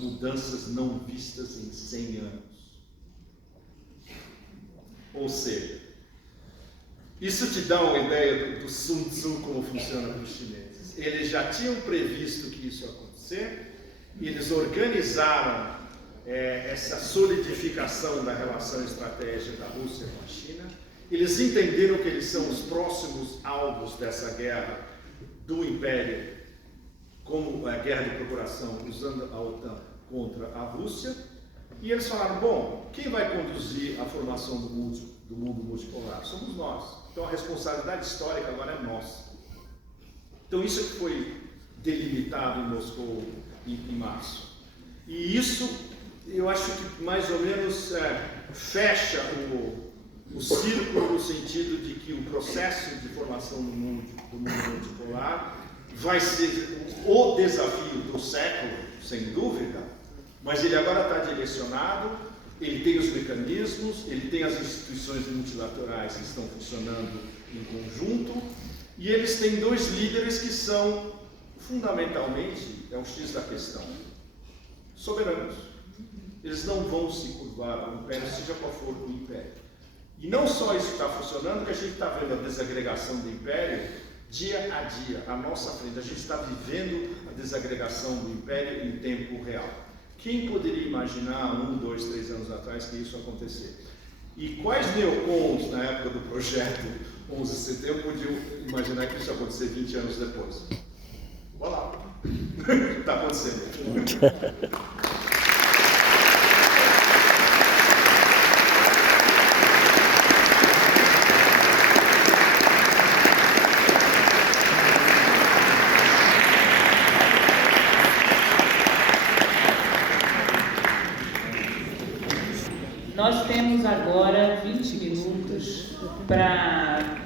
mudanças não vistas em 100 anos. Ou seja, isso te dá uma ideia do Sun Tzu, como funciona para os chineses. Eles já tinham previsto que isso ia acontecer, e eles organizaram essa solidificação da relação estratégica da Rússia com a China. Eles entenderam que eles são os próximos alvos dessa guerra do Império, como a guerra de procuração, usando a OTAN contra a Rússia. E eles falaram: bom, quem vai conduzir a formação do mundo multipolar? Somos nós. Então a responsabilidade histórica agora é nossa. Então isso que foi delimitado em Moscou em março. E isso, eu acho que mais ou menos fecha o círculo no sentido de que o processo de formação do mundo multipolar vai ser o desafio do século, sem dúvida, mas ele agora está direcionado, ele tem os mecanismos, ele tem as instituições multilaterais que estão funcionando em conjunto, e eles têm 2 líderes que são, fundamentalmente, é o X da questão, soberanos. Eles não vão se curvar ao império, seja qual for o império. E não só isso está funcionando, que a gente está vendo a desagregação do império dia a dia, à nossa frente. A gente está vivendo a desagregação do império em tempo real. Quem poderia imaginar 1, 2, 3 anos atrás que isso ia acontecer? E quais neocons na época do projeto 11 de setembro podiam imaginar que isso ia acontecer 20 anos depois? Olha lá, está acontecendo. Nós temos agora 20 minutos para